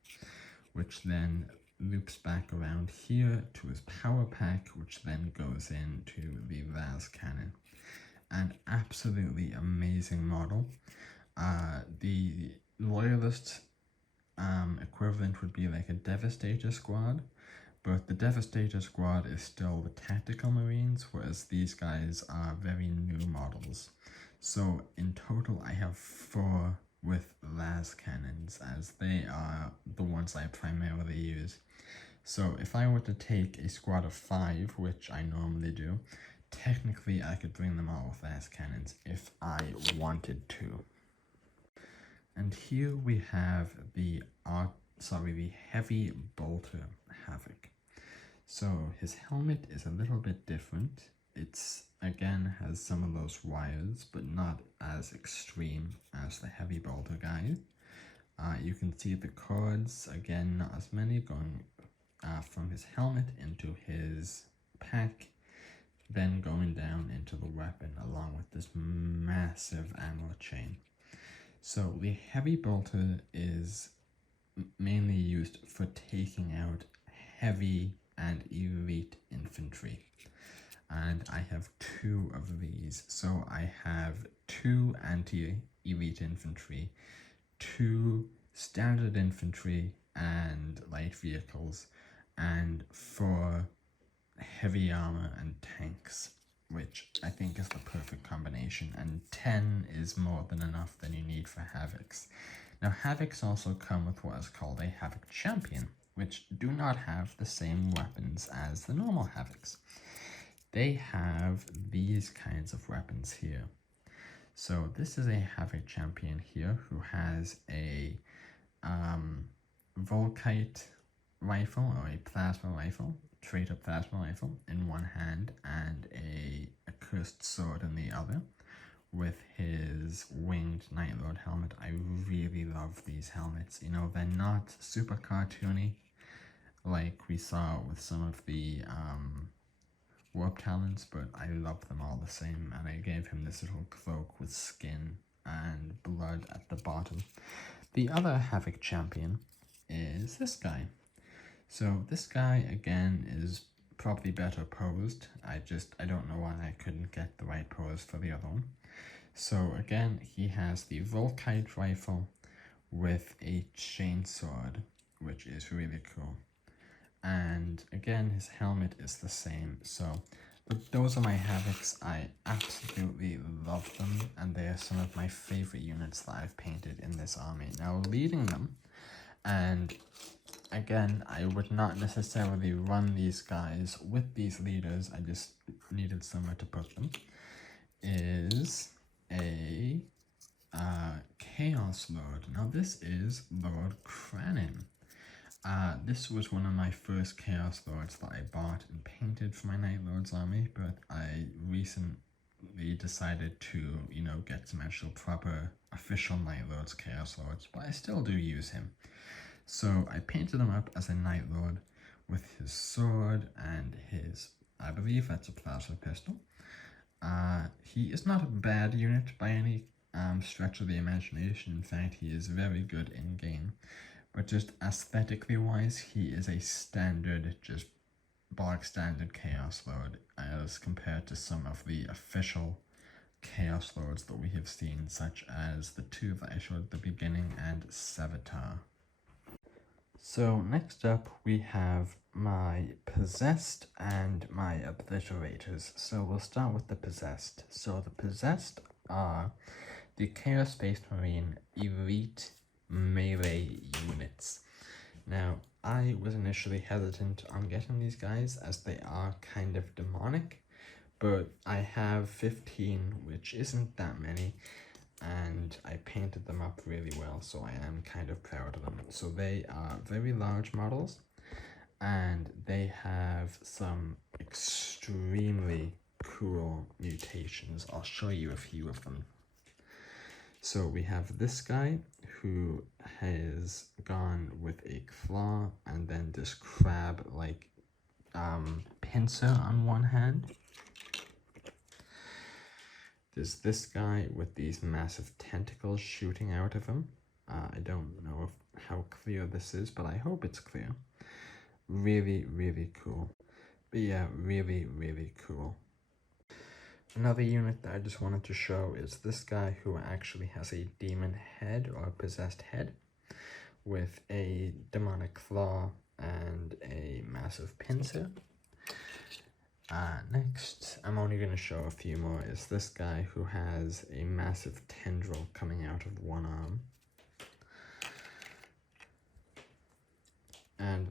which then loops back around here to his power pack, which then goes into the las cannon. An absolutely amazing model. The loyalist equivalent would be like a Devastator squad, but the Devastator squad is still the tactical marines, whereas these guys are very new models. So in total I have 4 with las cannons, as they are the ones I primarily use. So if I were to take a squad of 5, which I normally do, technically I could bring them all with las cannons if I wanted to. And here we have the heavy bolter Havoc. So his helmet is a little bit different. It's again has some of those wires, but not as extreme as the heavy bolter guy. You can see the cords, again, not as many, going from his helmet into his pack, then going down into the weapon along with this massive ammo chain. So the heavy bolter is mainly used for taking out heavy and elite infantry. And I have 2 of these. So I have 2 anti-elite infantry, 2 standard infantry and light vehicles, and 4 heavy armor and tanks, which I think is the perfect combination, and 10 is more than enough than you need for Havocs. Now, Havocs also come with what is called a Havoc Champion, which do not have the same weapons as the normal Havocs. They have these kinds of weapons here. So this is a Havoc Champion here who has a Volkite rifle, or a plasma rifle, traitor plasma rifle in one hand, and a cursed sword in the other, with his winged Night Lord helmet. I really love these helmets. You know, they're not super cartoony like we saw with some of the warp talons, but I love them all the same, and I gave him this little cloak with skin and blood at the bottom. The other Havoc Champion is this guy. So this guy, again, is probably better posed. I don't know why I couldn't get the right pose for the other one. So again, he has the Volkite rifle with a chainsword, which is really cool. And again, his helmet is the same. So those are my Havocs. I absolutely love them, and they are some of my favorite units that I've painted in this army. Now, leading them, and again, I would not necessarily run these guys with these leaders, I just needed somewhere to put them, is a Chaos Lord. Now this is Lord Cranin. This was one of my first Chaos Lords that I bought and painted for my Night Lord's army, but I recently decided to, you know, get some actual proper official Night Lords Chaos Lords, but I still do use him. So I painted him up as a Night Lord with his sword and his, I believe that's a plasma pistol. He is not a bad unit by any stretch of the imagination. In fact, he is very good in game. But just aesthetically wise, he is a standard, just bog standard Chaos Lord as compared to some of the official Chaos Lords that we have seen, such as the 2 that I showed at the beginning and Savitar. So next up we have my Possessed and my Obliterators. So we'll start with the Possessed. So the Possessed are the Chaos Space Marine Elite melee units. Now, I was initially hesitant on getting these guys as they are kind of demonic, but I have 15, which isn't that many, and I painted them up really well, so I am kind of proud of them. So they are very large models, and they have some extremely cool mutations. I'll show you a few of them. So we have this guy who has gone with a claw and then this crab-like pincer on one hand. There's this guy with these massive tentacles shooting out of him. I don't know how clear this is, but I hope it's clear. Really, really cool. But yeah, really, really cool. Another unit that I just wanted to show is this guy who actually has a demon head or a possessed head with a demonic claw and a massive pincer. Next, I'm only going to show a few more, is this guy who has a massive tendril coming out of one arm. And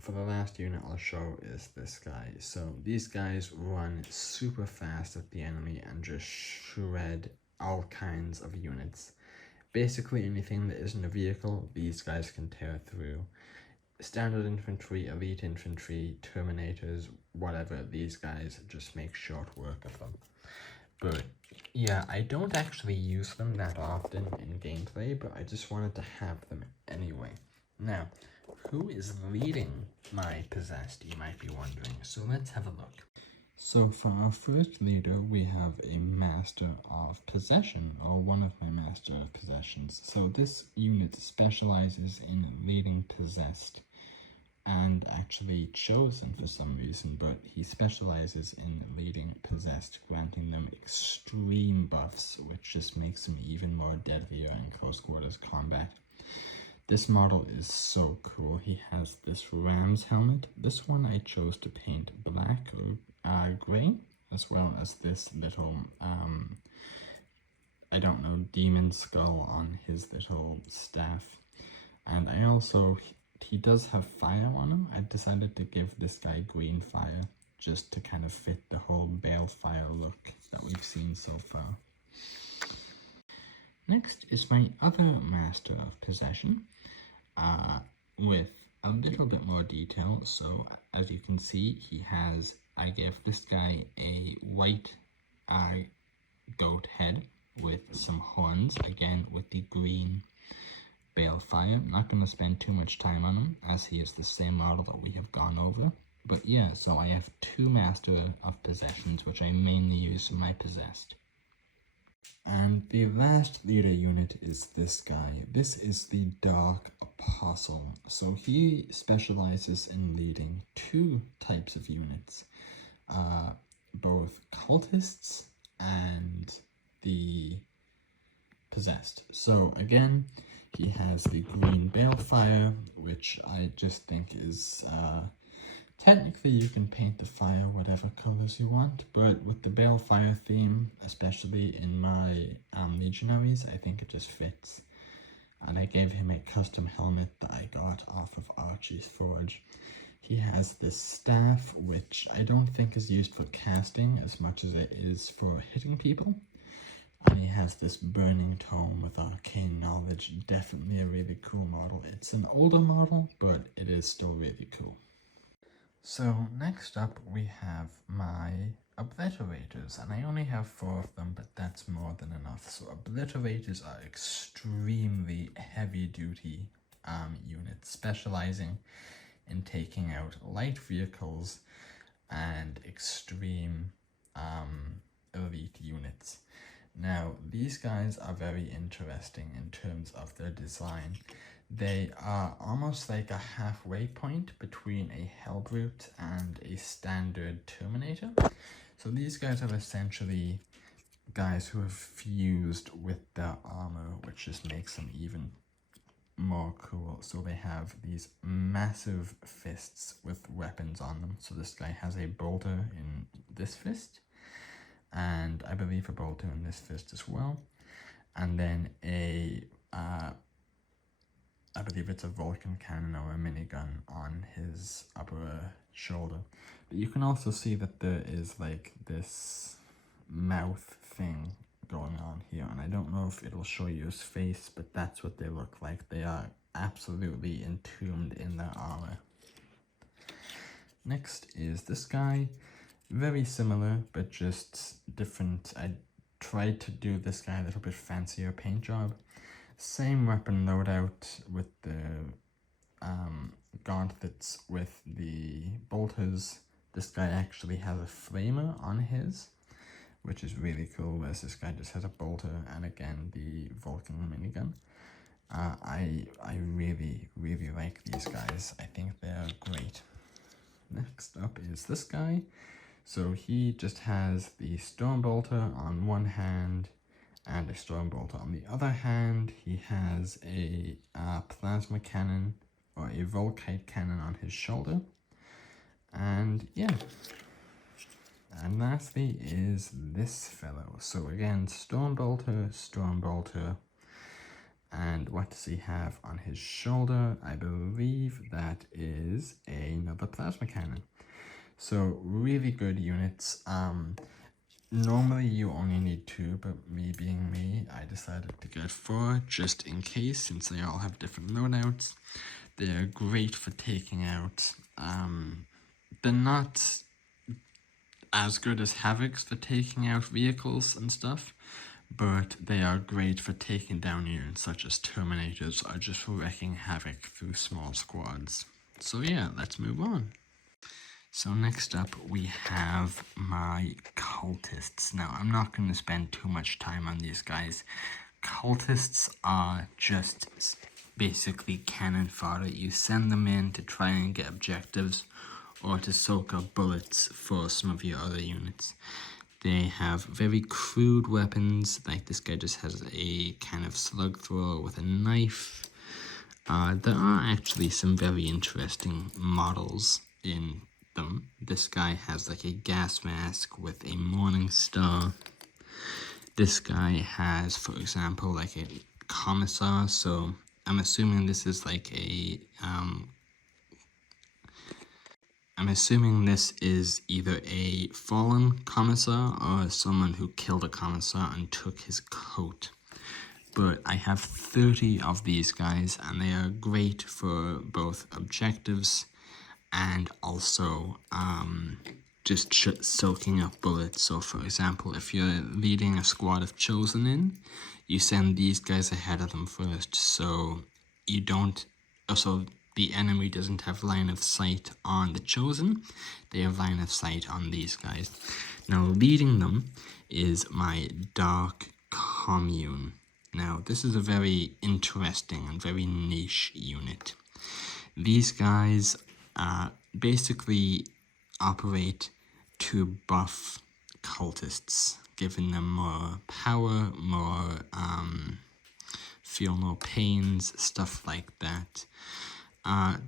for the last unit I'll show is this guy. So these guys run super fast at the enemy and just shred all kinds of units. Basically anything that isn't a vehicle, these guys can tear through. Standard infantry, elite infantry, Terminators, whatever, these guys just make short work of them. But yeah, I don't actually use them that often in gameplay, but I just wanted to have them anyway. Now, who is leading my possessed, you might be wondering. So let's have a look. So for our first leader, we have a Master of Possession, or one of my Master of Possessions. So this unit specializes in leading possessed, and actually chosen for some reason, but he specializes in leading possessed, granting them extreme buffs, which just makes him even more deadlier in close quarters combat. This model is so cool. He has this ram's helmet. This one I chose to paint black or gray, as well as this little, I don't know, demon skull on his little staff. And I also, he does have fire on him. I decided to give this guy green fire, just to kind of fit the whole balefire look that we've seen so far. Next is my other Master of Possession, with a little bit more detail. So as you can see, I gave this guy a white goat head with some horns, again with the green balefire. I'm not going to spend too much time on him, as he is the same model that we have gone over. But yeah, so I have two Master of Possessions, which I mainly use for my possessed. And the last leader unit is this guy. This is the Dark Apostle. So he specializes in leading two types of units, both cultists and the possessed. So again, he has the green balefire, which I just think is technically, you can paint the fire whatever colors you want, but with the balefire theme, especially in my Legionaries, I think it just fits. And I gave him a custom helmet that I got off of Archie's Forge. He has this staff, which I don't think is used for casting as much as it is for hitting people. And he has this burning tome with arcane knowledge. Definitely a really cool model. It's an older model, but it is still really cool. So next up we have my obliterators, and I only have 4 of them, but that's more than enough. So obliterators are extremely heavy duty units, specializing in taking out light vehicles and extreme elite units. Now these guys are very interesting in terms of their design. They are almost like a halfway point between a hellbrute and a standard Terminator. So these guys are essentially guys who have fused with their armor, which just makes them even more cool. So they have these massive fists with weapons on them. So this guy has a bolter in this fist, and I believe a bolter in this fist as well. And then I believe it's a Vulcan cannon or a minigun on his upper shoulder. But you can also see that there is like this mouth thing going on here, and I don't know if it'll show you his face, but that's what they look like. They are absolutely entombed in their armor. Next is this guy. Very similar, but just different. I tried to do this guy a little bit fancier paint job. Same weapon loadout with the gauntlets with the bolters. This guy actually has a flamer on his, which is really cool, whereas this guy just has a bolter and again the Vulcan minigun. I really like these guys. I think they're great. Next up is this guy. So he just has the Stormbolter on one hand and a Stormbolter on the other hand. He has a plasma cannon or a Volkite cannon on his shoulder. And yeah. And lastly is this fellow. So again, Stormbolter. And what does he have on his shoulder? I believe that is another plasma cannon. So really good units. Normally you only need 2, but me being me, I decided to get 4 just in case, since they all have different loadouts. They're great for taking out. They're not as good as Havocs for taking out vehicles and stuff, but they are great for taking down units such as Terminators or just for wreaking havoc through small squads. So yeah, let's move on. So next up we have my Cultists. Now I'm not going to spend too much time on these guys. Cultists are just basically cannon fodder. You send them in to try and get objectives or to soak up bullets for some of your other units. They have very crude weapons, like this guy just has a kind of slug thrower with a knife. There are actually some very interesting models in them. This guy has like a gas mask with a morning star. This guy has, for example, like a commissar, so I'm assuming this is like a I'm assuming this is either a fallen commissar or someone who killed a commissar and took his coat. But I have 30 of these guys, and they are great for both objectives and also just soaking up bullets. So for example, if you're leading a squad of chosen in, you send these guys ahead of them first, so you don't, so the enemy doesn't have line of sight on the chosen, they have line of sight on these guys. Now leading them is my dark commune. Now this is a very interesting and very niche unit. These guys basically operate to buff cultists, giving them more power, more feel no pains, stuff like that.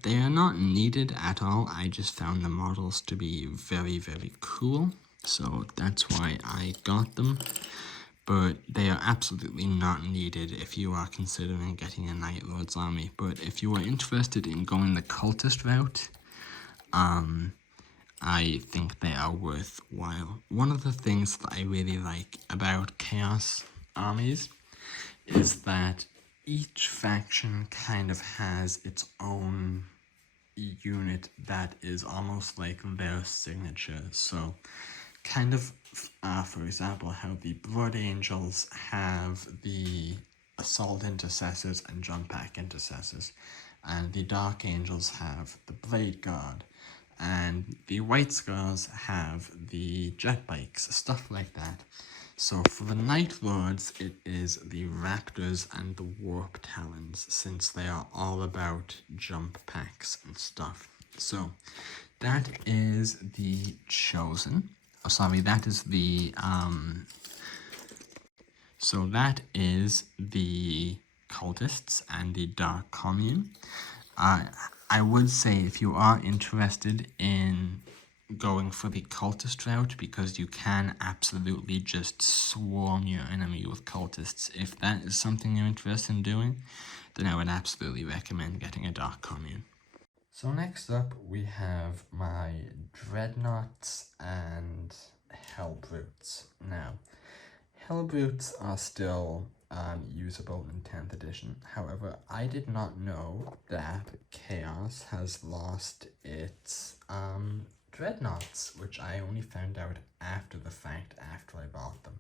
They are not needed at all. I just found the models to be very, very cool, so that's why I got them. But they are absolutely not needed if you are considering getting a Night Lord's army. But if you are interested in going the cultist route, I think they are worthwhile. One of the things that I really like about Chaos armies is that each faction kind of has its own unit that is almost like their signature. So kind of, for example, how the Blood Angels have the Assault Intercessors and Jump Pack Intercessors, and the Dark Angels have the Blade Guard, and the White Scars have the Jet Bikes, stuff like that. So for the Night Lords, it is the Raptors and the Warp Talons, since they are all about jump packs and stuff. So that is the Chosen. Oh, sorry, that is the so that is the Cultists and the Dark Commune. I would say if you are interested in going for the cultist route, because you can absolutely just swarm your enemy with cultists, if that is something you're interested in doing, then I would absolutely recommend getting a Dark Commune. So next up we have my Dreadnoughts and hellbrutes. Now, hellbrutes are still usable in 10th edition. However, I did not know that Chaos has lost its Dreadnoughts, which I only found out after the fact, after I bought them.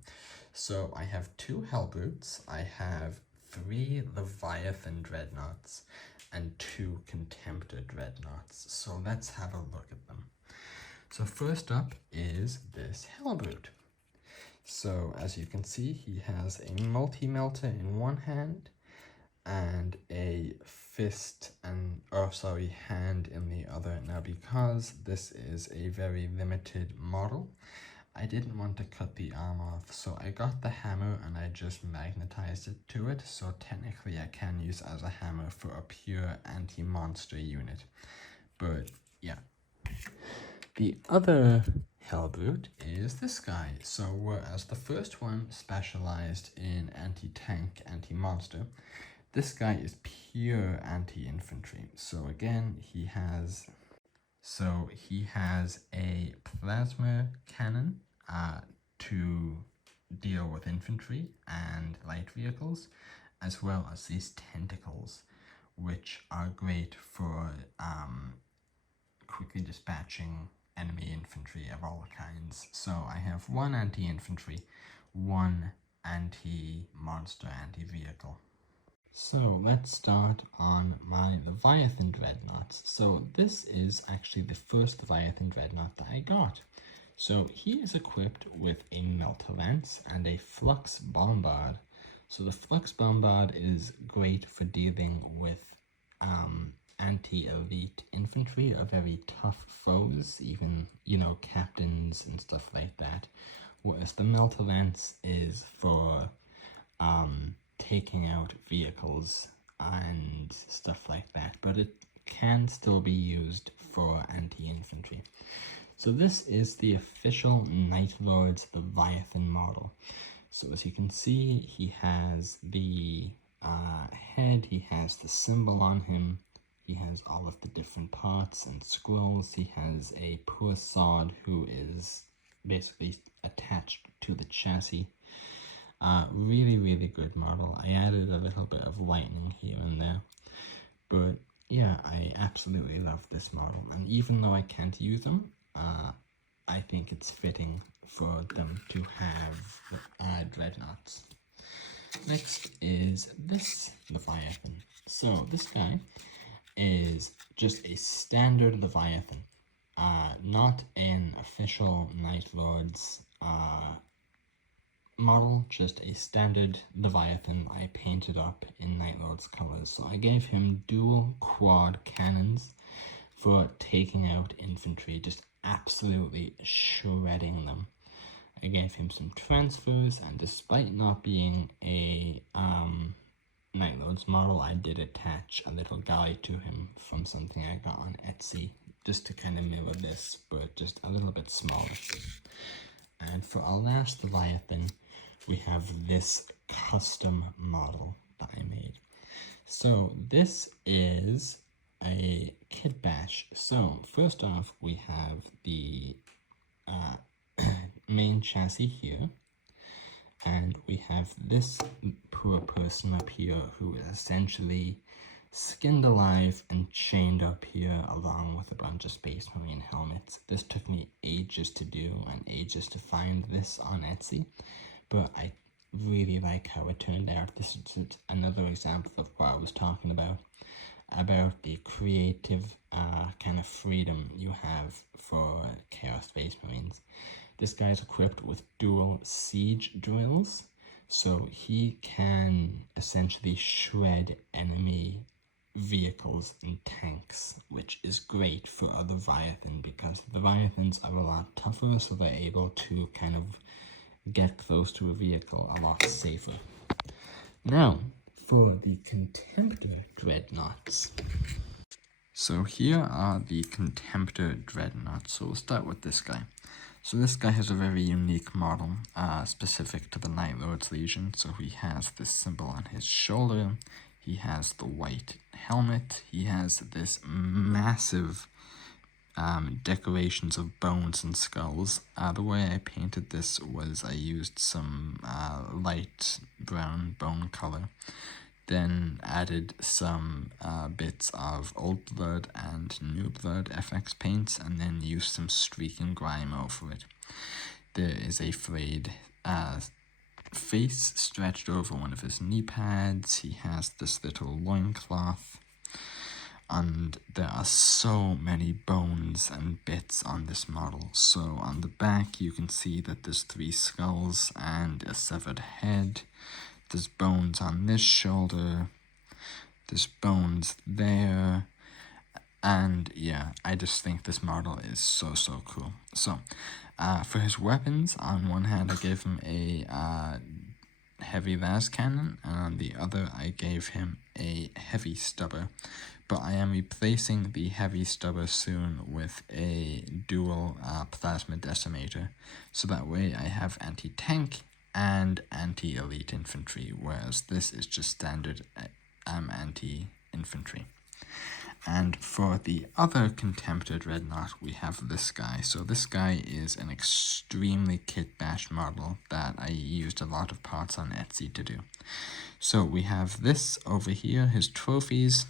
So I have 2 hellbrutes, I have 3 Leviathan Dreadnoughts, and 2 Contemptor Dreadnoughts. So let's have a look at them. So first up is this hellbrute. So as you can see, he has a multi-melter in one hand and a hand in the other. Now, because this is a very limited model, I didn't want to cut the arm off, so I got the hammer and I just magnetized it to it, so technically I can use it as a hammer for a pure anti-monster unit. But yeah. The other hellbrute is this guy. So whereas the first one specialized in anti-tank, anti-monster, this guy is pure anti-infantry. So again, he has a plasma cannon to deal with infantry and light vehicles, as well as these tentacles, which are great for quickly dispatching enemy infantry of all kinds. So I have 1 anti-infantry, 1 anti-monster, anti-vehicle. So let's start on my Leviathan Dreadnoughts. So this is actually the first Leviathan Dreadnought that I got. So he is equipped with a Melter Lance and a Flux Bombard. So the Flux Bombard is great for dealing with anti-elite infantry or very tough foes, even, captains and stuff like that. Whereas the Melter Lance is for taking out vehicles and stuff like that, but it can still be used for anti-infantry. So this is the official Night Lord's Leviathan model. So as you can see, he has the head, he has the symbol on him, he has all of the different parts and scrolls, he has a poor sod who is basically attached to the chassis. Really, really good model. I added a little bit of lightning here and there, but yeah, I absolutely love this model, and even though I can't use them, I think it's fitting for them to have Dreadnoughts. Next is this Leviathan. So this guy is just a standard Leviathan, not an official Night Lord's model, just a standard Leviathan I painted up in Night Lord's colors. So I gave him dual quad cannons for taking out infantry, just absolutely shredding them. I gave him some transfers, and despite not being a Night Lord's model, I did attach a little guy to him from something I got on Etsy, just to kind of mirror this, but just a little bit smaller. And for our last Leviathan, we have this custom model that I made. So this is a kit bash. So first off, we have the main chassis here, and we have this poor person up here who is essentially skinned alive and chained up here along with a bunch of Space Marine helmets. This took me ages to do and ages to find this on Etsy, but I really like how it turned out. This is another example of what I was talking about the creative kind of freedom you have for Chaos Space Marines. This guy's equipped with dual siege drills, so he can essentially shred enemy vehicles and tanks, which is great for a Leviathan because the Leviathans are a lot tougher, so they're able to kind of get close to a vehicle a lot safer. Now, for the Contemptor Dreadnoughts. So here are the Contemptor Dreadnoughts. So we'll start with this guy. So this guy has a very unique model, specific to the Night Lord's Legion. So he has this symbol on his shoulder, he has the white helmet, he has this massive decorations of bones and skulls. The way I painted this was I used some light brown bone color, then added some bits of Old Blood and New Blood FX paints, and then used some streak and grime over it. There is a frayed face stretched over one of his knee pads. He has this little loincloth, and there are so many bones and bits on this model. So on the back you can see that there's 3 skulls and a severed head. There's bones on this shoulder, there's bones there, and yeah, I just think this model is so cool. So for his weapons, on one hand I gave him a heavy las cannon, and on the other I gave him a heavy stubber, but I am replacing the heavy stubber soon with a dual plasma decimator, so that way I have anti-tank and anti-elite infantry, whereas this is just standard anti-infantry. And for the other Contemptor Dreadnought, we have this guy. So this guy is an extremely kit-bashed model that I used a lot of parts on Etsy to do. So we have this over here, his trophies.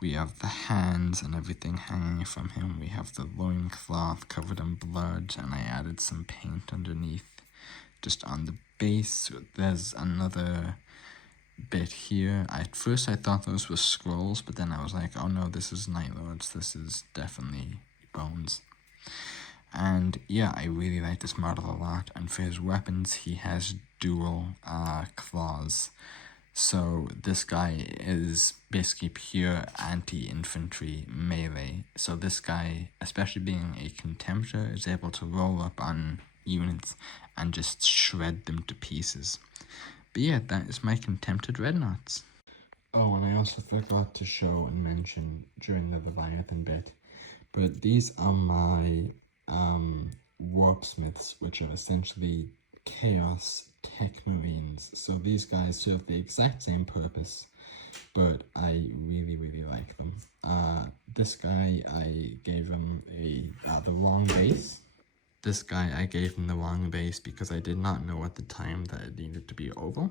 We have the hands and everything hanging from him. We have the loincloth covered in blood, and I added some paint underneath just on the base. There's another bit here. At first I thought those were scrolls, but then I was like, oh no, this is Night Lords. This is definitely bones. And yeah, I really like this model a lot. And for his weapons, he has dual claws. So this guy is basically pure anti-infantry melee. So this guy, especially being a contemptor, is able to roll up on units and just shred them to pieces. But yeah, that is my contempted Dreadnoughts. Oh, and I also forgot to show and mention during the Leviathan bit, but these are my Warpsmiths, which are essentially Chaos Tech Marines. So these guys serve the exact same purpose, but I really, really like them. This guy, I gave him the wrong base. This guy, I gave him the wrong base because I did not know at the time that it needed to be oval.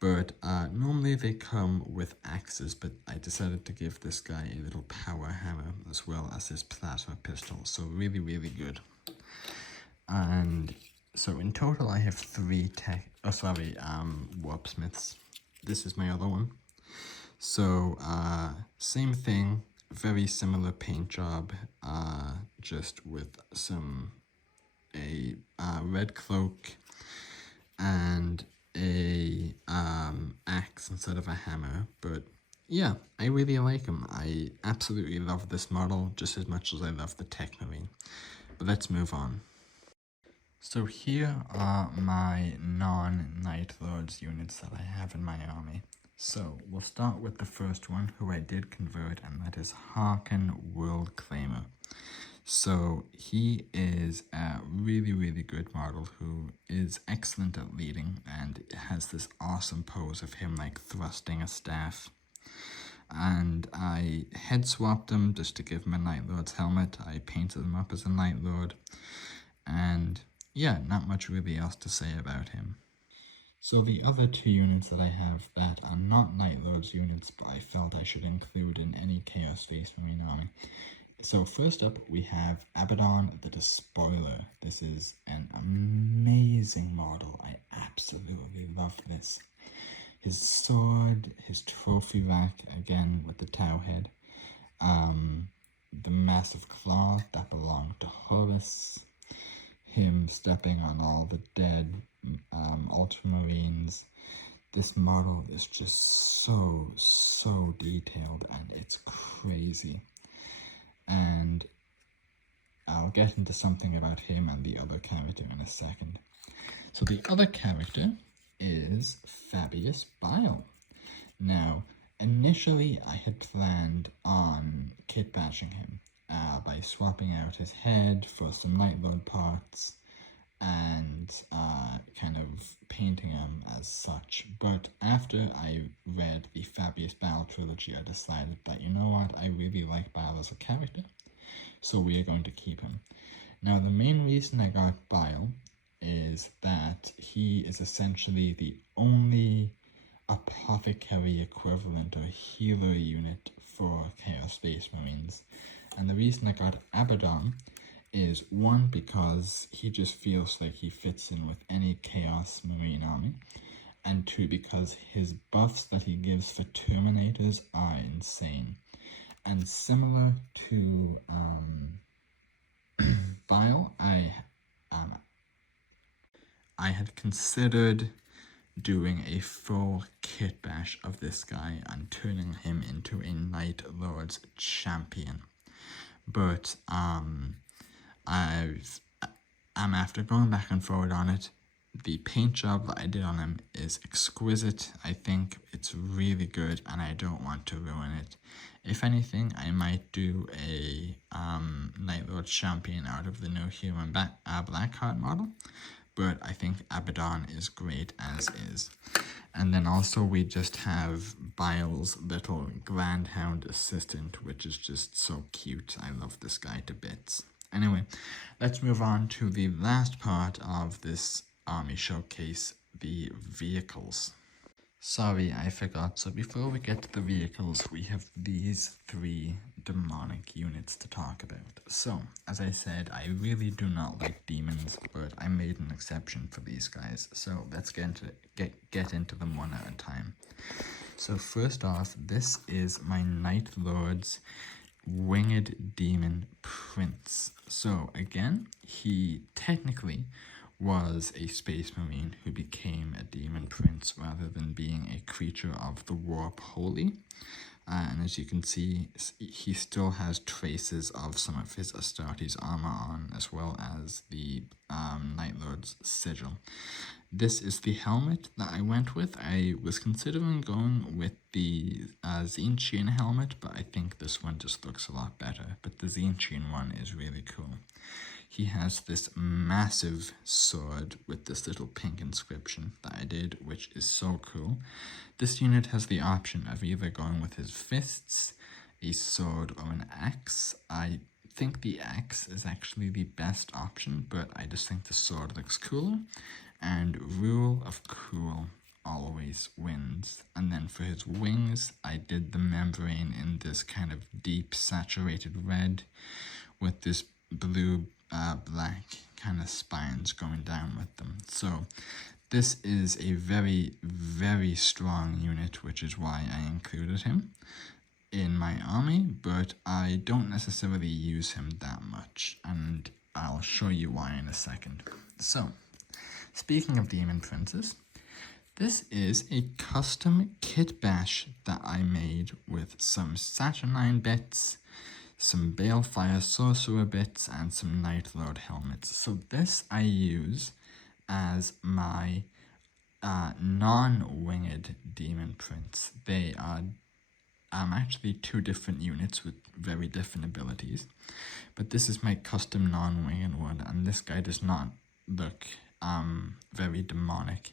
But normally they come with axes, but I decided to give this guy a little power hammer as well as his plasma pistol. So really, really good. And so in total I have 3 Warpsmiths. This is my other one. So same thing, very similar paint job, just with a red cloak and a axe instead of a hammer. But yeah, I really like him. I absolutely love this model just as much as I love the Tech Marine. But let's move on. So here are my non-Night Lords units that I have in my army. So we'll start with the first one, who I did convert, and that is Harkin World Claimer. So he is a really, really good model who is excellent at leading and has this awesome pose of him like thrusting a staff. And I head swapped him just to give him a Night Lord's helmet. I painted him up as a Night Lord. And yeah, not much really else to say about him. So the other 2 units that I have that are not Night Lords units, but I felt I should include in any Chaos Space Marine army. So first up, we have Abaddon the Despoiler. This is an amazing model. I absolutely love this. His sword, his trophy rack, again with the Tau head, the massive claw that belonged to Horus, him stepping on all the dead Ultramarines. This model is just so detailed and it's crazy. And I'll get into something about him and the other character in a second. So the other character is Fabius Bile. Now, initially I had planned on kit bashing him by swapping out his head for some Night Lord parts and kind of painting him as such. But after I read the Fabius Bile trilogy, I decided that, you know what, I really like Bile as a character, so we are going to keep him. Now, the main reason I got Bile is that he is essentially the only apothecary equivalent or healer unit for Chaos Space Marines. And the reason I got Abaddon is, 1, because he just feels like he fits in with any Chaos Marine army, and 2, because his buffs that he gives for Terminators are insane. And similar to Bile, I had considered doing a full kit bash of this guy and turning him into a Night Lord's champion. But after going back and forward on it, the paint job that I did on him is exquisite. I think it's really good and I don't want to ruin it. If anything, I might do a Night Lord champion out of the new human Blackheart model, but I think Abaddon is great as is. And then also we just have Bile's little Grandhound assistant, which is just so cute. I love this guy to bits. Anyway, let's move on to the last part of this army showcase, the vehicles. Sorry, I forgot. So before we get to the vehicles, we have these 3 demonic units to talk about. So, as I said, I really do not like demons, but I made an exception for these guys. So let's get into them one at a time. So first off, this is my Night Lord's Winged Demon Prince. So again, he technically was a space marine who became a demon prince rather than being a creature of the warp holy. And as you can see, he still has traces of some of his Astartes armor on, as well as the Night Lord's sigil. This is the helmet that I went with. I was considering going with the Tzeentchian helmet, but I think this one just looks a lot better. But the Tzeentchian one is really cool. He has this massive sword with this little pink inscription that I did, which is so cool. This unit has the option of either going with his fists, a sword, or an axe. I think the axe is actually the best option, but I just think the sword looks cooler. And Rule of Cool always wins. And then for his wings, I did the membrane in this kind of deep saturated red with this blue black kind of spines going down with them. So this is a very, very strong unit, which is why I included him in my army, but I don't necessarily use him that much, and I'll show you why in a second. So, speaking of demon princes, this is a custom kit bash that I made with some Saturnine bits, some Balefire Sorcerer bits, and some Night Lord helmets. So this I use as my non-winged demon prince. They are actually two different units with very different abilities, but this is my custom non-winged one, and this guy does not look very demonic.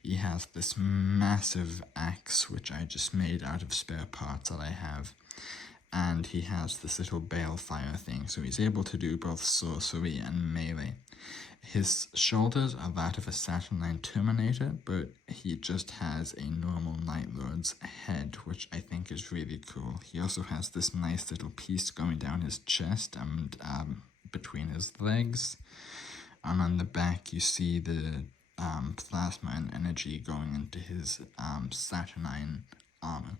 He has this massive axe, which I just made out of spare parts that I have, and he has this little balefire thing, so he's able to do both sorcery and melee. His shoulders are that of a Saturnine Terminator, but he just has a normal Night Lord's head, which I think is really cool. He also has this nice little piece going down his chest and between his legs. And on the back you see the plasma and energy going into his Saturnine armor.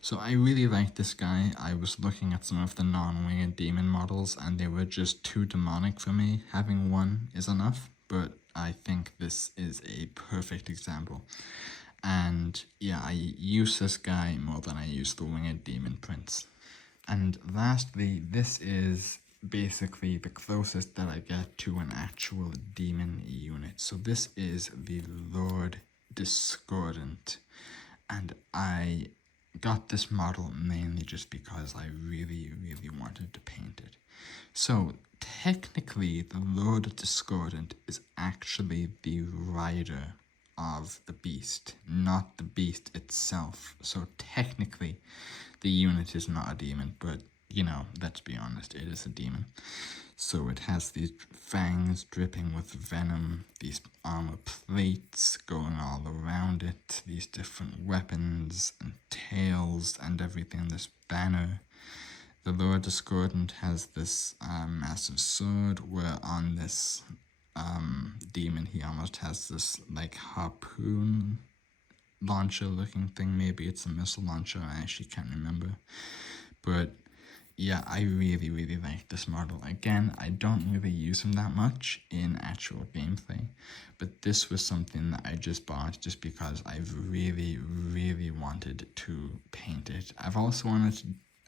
So I really like this guy. I was looking at some of the non-winged demon models and they were just too demonic for me. Having one is enough, but I think this is a perfect example. And yeah, I use this guy more than I use the winged demon prince. And lastly, this is basically the closest that I get to an actual demon unit. So this is the Lord Discordant, and I got this model mainly just because I really, really wanted to paint it. So technically, the Lord Discordant is actually the rider of the beast, not the beast itself. So technically, the unit is not a demon, but you know, let's be honest, it is a demon. So it has these fangs dripping with venom, these armor plates going all around it, these different weapons and tails and everything, this banner. The Lord Discordant has this massive sword, where on this demon he almost has this like harpoon launcher looking thing. Maybe it's a missile launcher, I actually can't remember. But yeah, I really, really like this model. Again, I don't really use him that much in actual gameplay, but this was something that I just bought just because I've really, really wanted to paint it. I've also wanted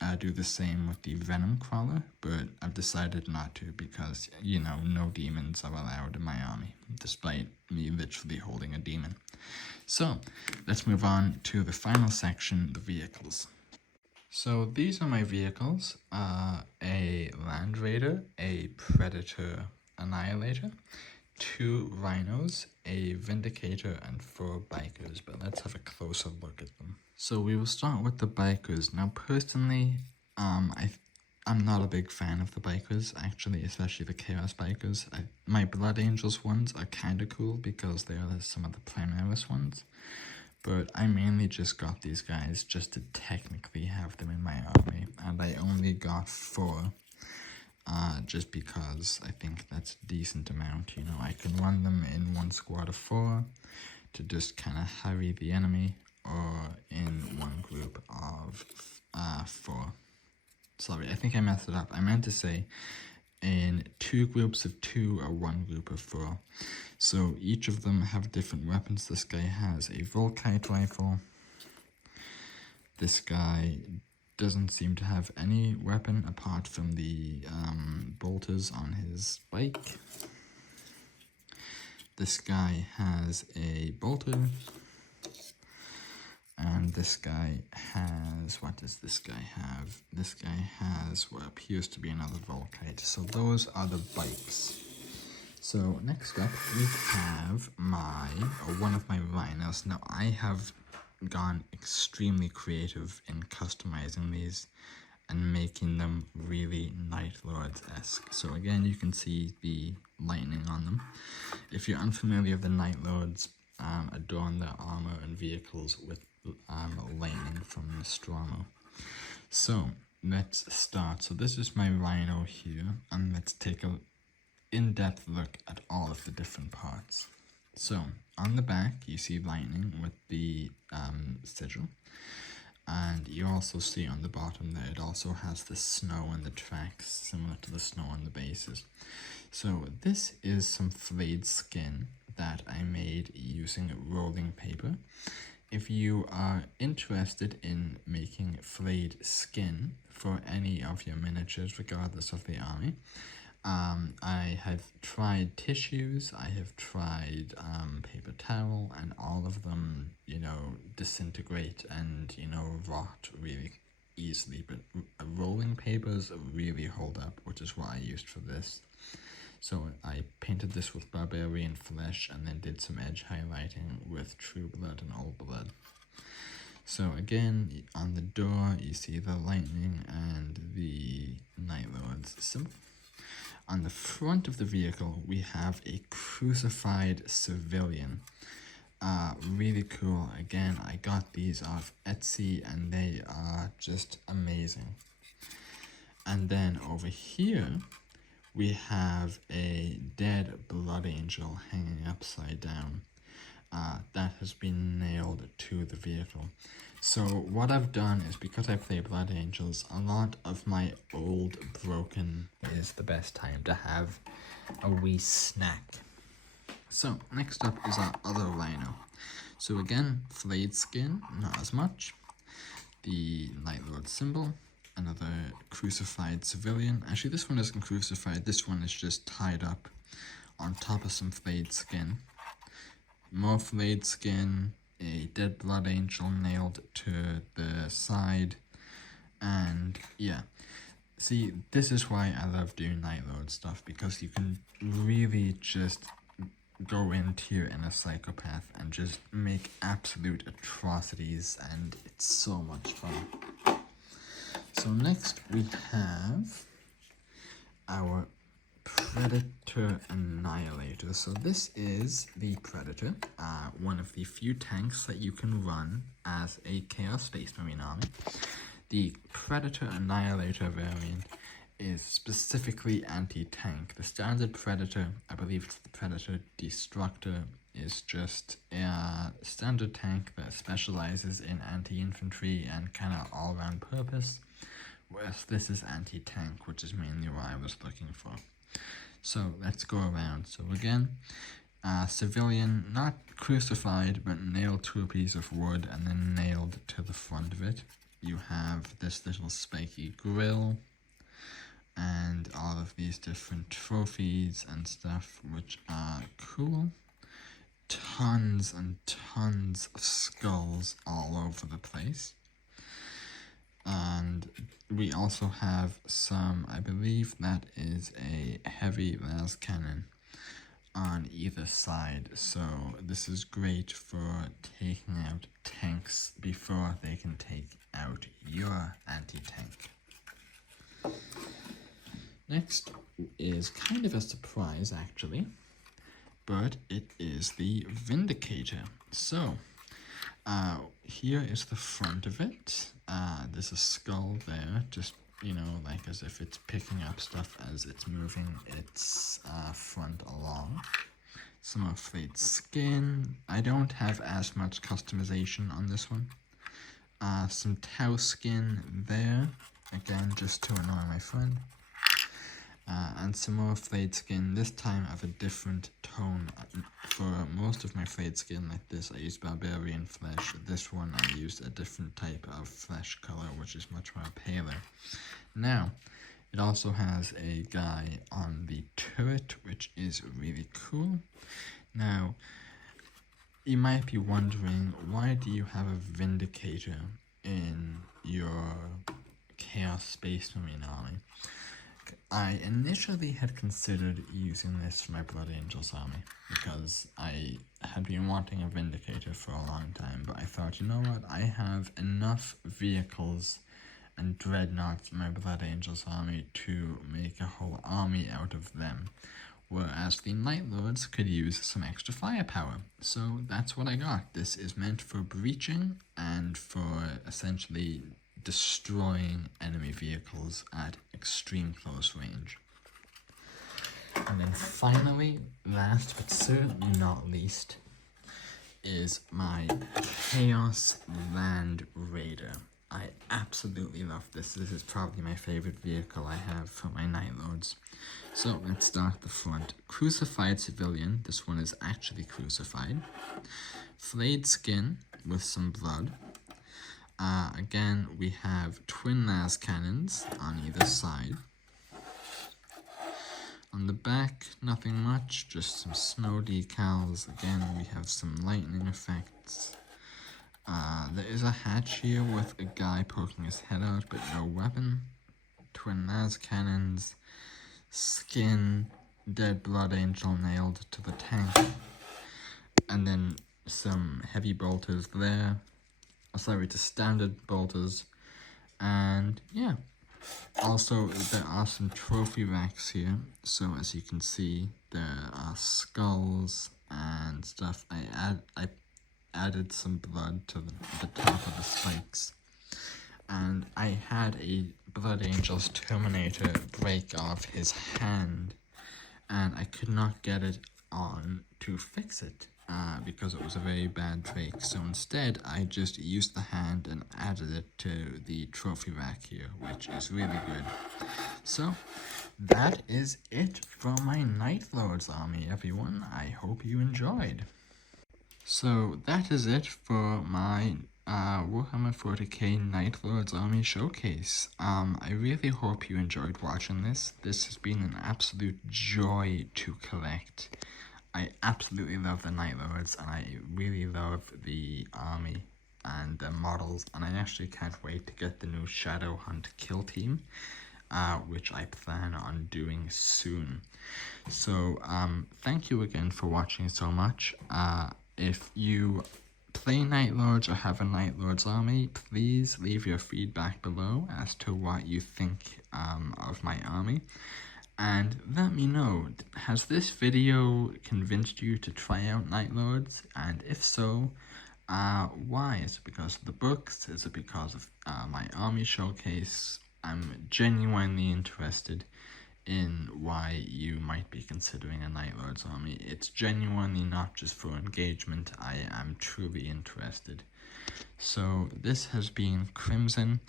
to do the same with the Venom Crawler, but I've decided not to because, you know, no demons are allowed in my army, despite me literally holding a demon. So, let's move on to the final section, the vehicles. So these are my vehicles, a Land Raider, a Predator Annihilator, 2 Rhinos, a Vindicator, and 4 Bikers, but let's have a closer look at them. So we will start with the Bikers. Now personally, I'm not a big fan of the Bikers, actually, especially the Chaos Bikers. My Blood Angels ones are kind of cool because they are some of the Primaris ones. But I mainly just got these guys just to technically have them in my army, and I only got 4, just because I think that's a decent amount. You know, I can run them in one squad of 4 to just kind of harry the enemy, or in one group of 4. Sorry, I think I messed it up. I meant to say in 2 groups of 2 or 1 group of 4. So each of them have different weapons. This guy has a Volkite rifle. This guy doesn't seem to have any weapon apart from the bolters on his bike. This guy has a bolter. And this guy has, what does this guy have? This guy has what appears to be another Volkite. So those are the bikes. So next up we have one of my rhinos. Now I have gone extremely creative in customizing these and making them really Night Lords-esque. So again, you can see the lightning on them. If you're unfamiliar, the Night Lords adorn their armor and vehicles with lightning from Nostromo. So let's start. So this is my rhino here, and let's take a in-depth look at all of the different parts. So on the back you see lightning with the sigil, and you also see on the bottom that it also has the snow and the tracks similar to the snow on the bases. So this is some flayed skin that I made using rolling paper. If you are interested in making flayed skin for any of your miniatures, regardless of the army, I have tried tissues, I have tried paper towel, and all of them, you know, disintegrate and, you know, rot really easily. But rolling papers really hold up, which is what I used for this. So I painted this with barbarian flesh and then did some edge highlighting with true blood and old blood. So again, on the door you see the lightning and the Night Lord's symbol. On the front of the vehicle we have a crucified civilian. Really cool. Again, I got these off Etsy and they are just amazing. And then over here we have a dead blood angel hanging upside down. That has been nailed to the vehicle. So what I've done is, because I play blood angels, a lot of my old broken is the best time to have a wee snack. So next up is our other rhino. So again, flayed skin, not as much. The Night Lord symbol. Another crucified civilian. Actually, this one isn't crucified. This one is just tied up on top of some flayed skin. More flayed skin. A dead blood angel nailed to the side. And yeah. See, this is why I love doing Night Lord stuff, because you can really just go into your inner psychopath and just make absolute atrocities, and it's so much fun. So next we have our Predator Annihilator. So this is the Predator, one of the few tanks that you can run as a Chaos Space Marine army. The Predator Annihilator variant is specifically anti-tank. The standard Predator, I believe it's the Predator Destructor, is just a standard tank that specializes in anti-infantry and kind of all-round purpose, whereas this is anti-tank, which is mainly what I was looking for. So let's go around. So again, civilian, not crucified, but nailed to a piece of wood and then nailed to the front of it. You have this little spiky grill and all of these different trophies and stuff, which are cool. Tons and tons of skulls all over the place. And we also have some, I believe that is a heavy las cannon on either side. So this is great for taking out tanks before they can take out your anti-tank. Next is kind of a surprise actually, but it is the Vindicator. So Here is the front of it. There's a skull there, just, you know, like as if it's picking up stuff as it's moving its front along. Some more flayed skin. I don't have as much customization on this one. Some tau skin there, again, just to annoy my friend. And some more flayed skin, this time of a different tone. For most of my flayed skin like this, I used barbarian flesh. This one I used a different type of flesh color, which is much more paler. Now, it also has a guy on the turret, which is really cool. Now, you might be wondering, why do you have a Vindicator in your Chaos Space Marine army? I initially had considered using this for my Blood Angels army, because I had been wanting a Vindicator for a long time, but I thought, you know what, I have enough vehicles and Dreadnoughts in my Blood Angels army to make a whole army out of them, whereas the Night Lords could use some extra firepower. So that's what I got. This is meant for breaching and for essentially destroying enemy vehicles at extreme close range. And then finally, last but certainly not least, is my Chaos Land Raider. I absolutely love this. This is probably my favorite vehicle I have for my Night Lords. So let's start at the front. Crucified Civilian. This one is actually crucified. Flayed skin with some blood. Again, we have twin las cannons on either side. On the back, nothing much, just some snow decals. Again, we have some lightning effects. There is a hatch here with a guy poking his head out, but no weapon. Twin las cannons, skin, dead blood angel nailed to the tank, and then some heavy bolters there. Sorry, to standard bolters, and yeah. Also, there are some trophy racks here, so as you can see, there are skulls and stuff. I added some blood to the top of the spikes, and I had a Blood Angel's Terminator break off his hand, and I could not get it on to fix it. Because it was a very bad break, so instead I just used the hand and added it to the trophy rack here, which is really good. So that is it for my Night Lords army, everyone. I hope you enjoyed. So that is it for my Warhammer 40K Night Lords army showcase. I really hope you enjoyed watching this. This has been an absolute joy to collect. I absolutely love the Night Lords, and I really love the army and the models, and I actually can't wait to get the new Shadow Hunt kill team, which I plan on doing soon. So, thank you again for watching so much. If you play Night Lords or have a Night Lords army, please leave your feedback below as to what you think of my army. And let me know, has this video convinced you to try out Night Lords? And if so, why? Is it because of the books? Is it because of my army showcase? I'm genuinely interested in why you might be considering a Night Lords army. It's genuinely not just for engagement. I am truly interested. So this has been Crimson.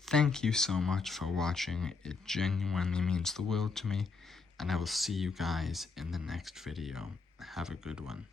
Thank you so much for watching. It genuinely means the world to me, and I will see you guys in the next video. Have a good one.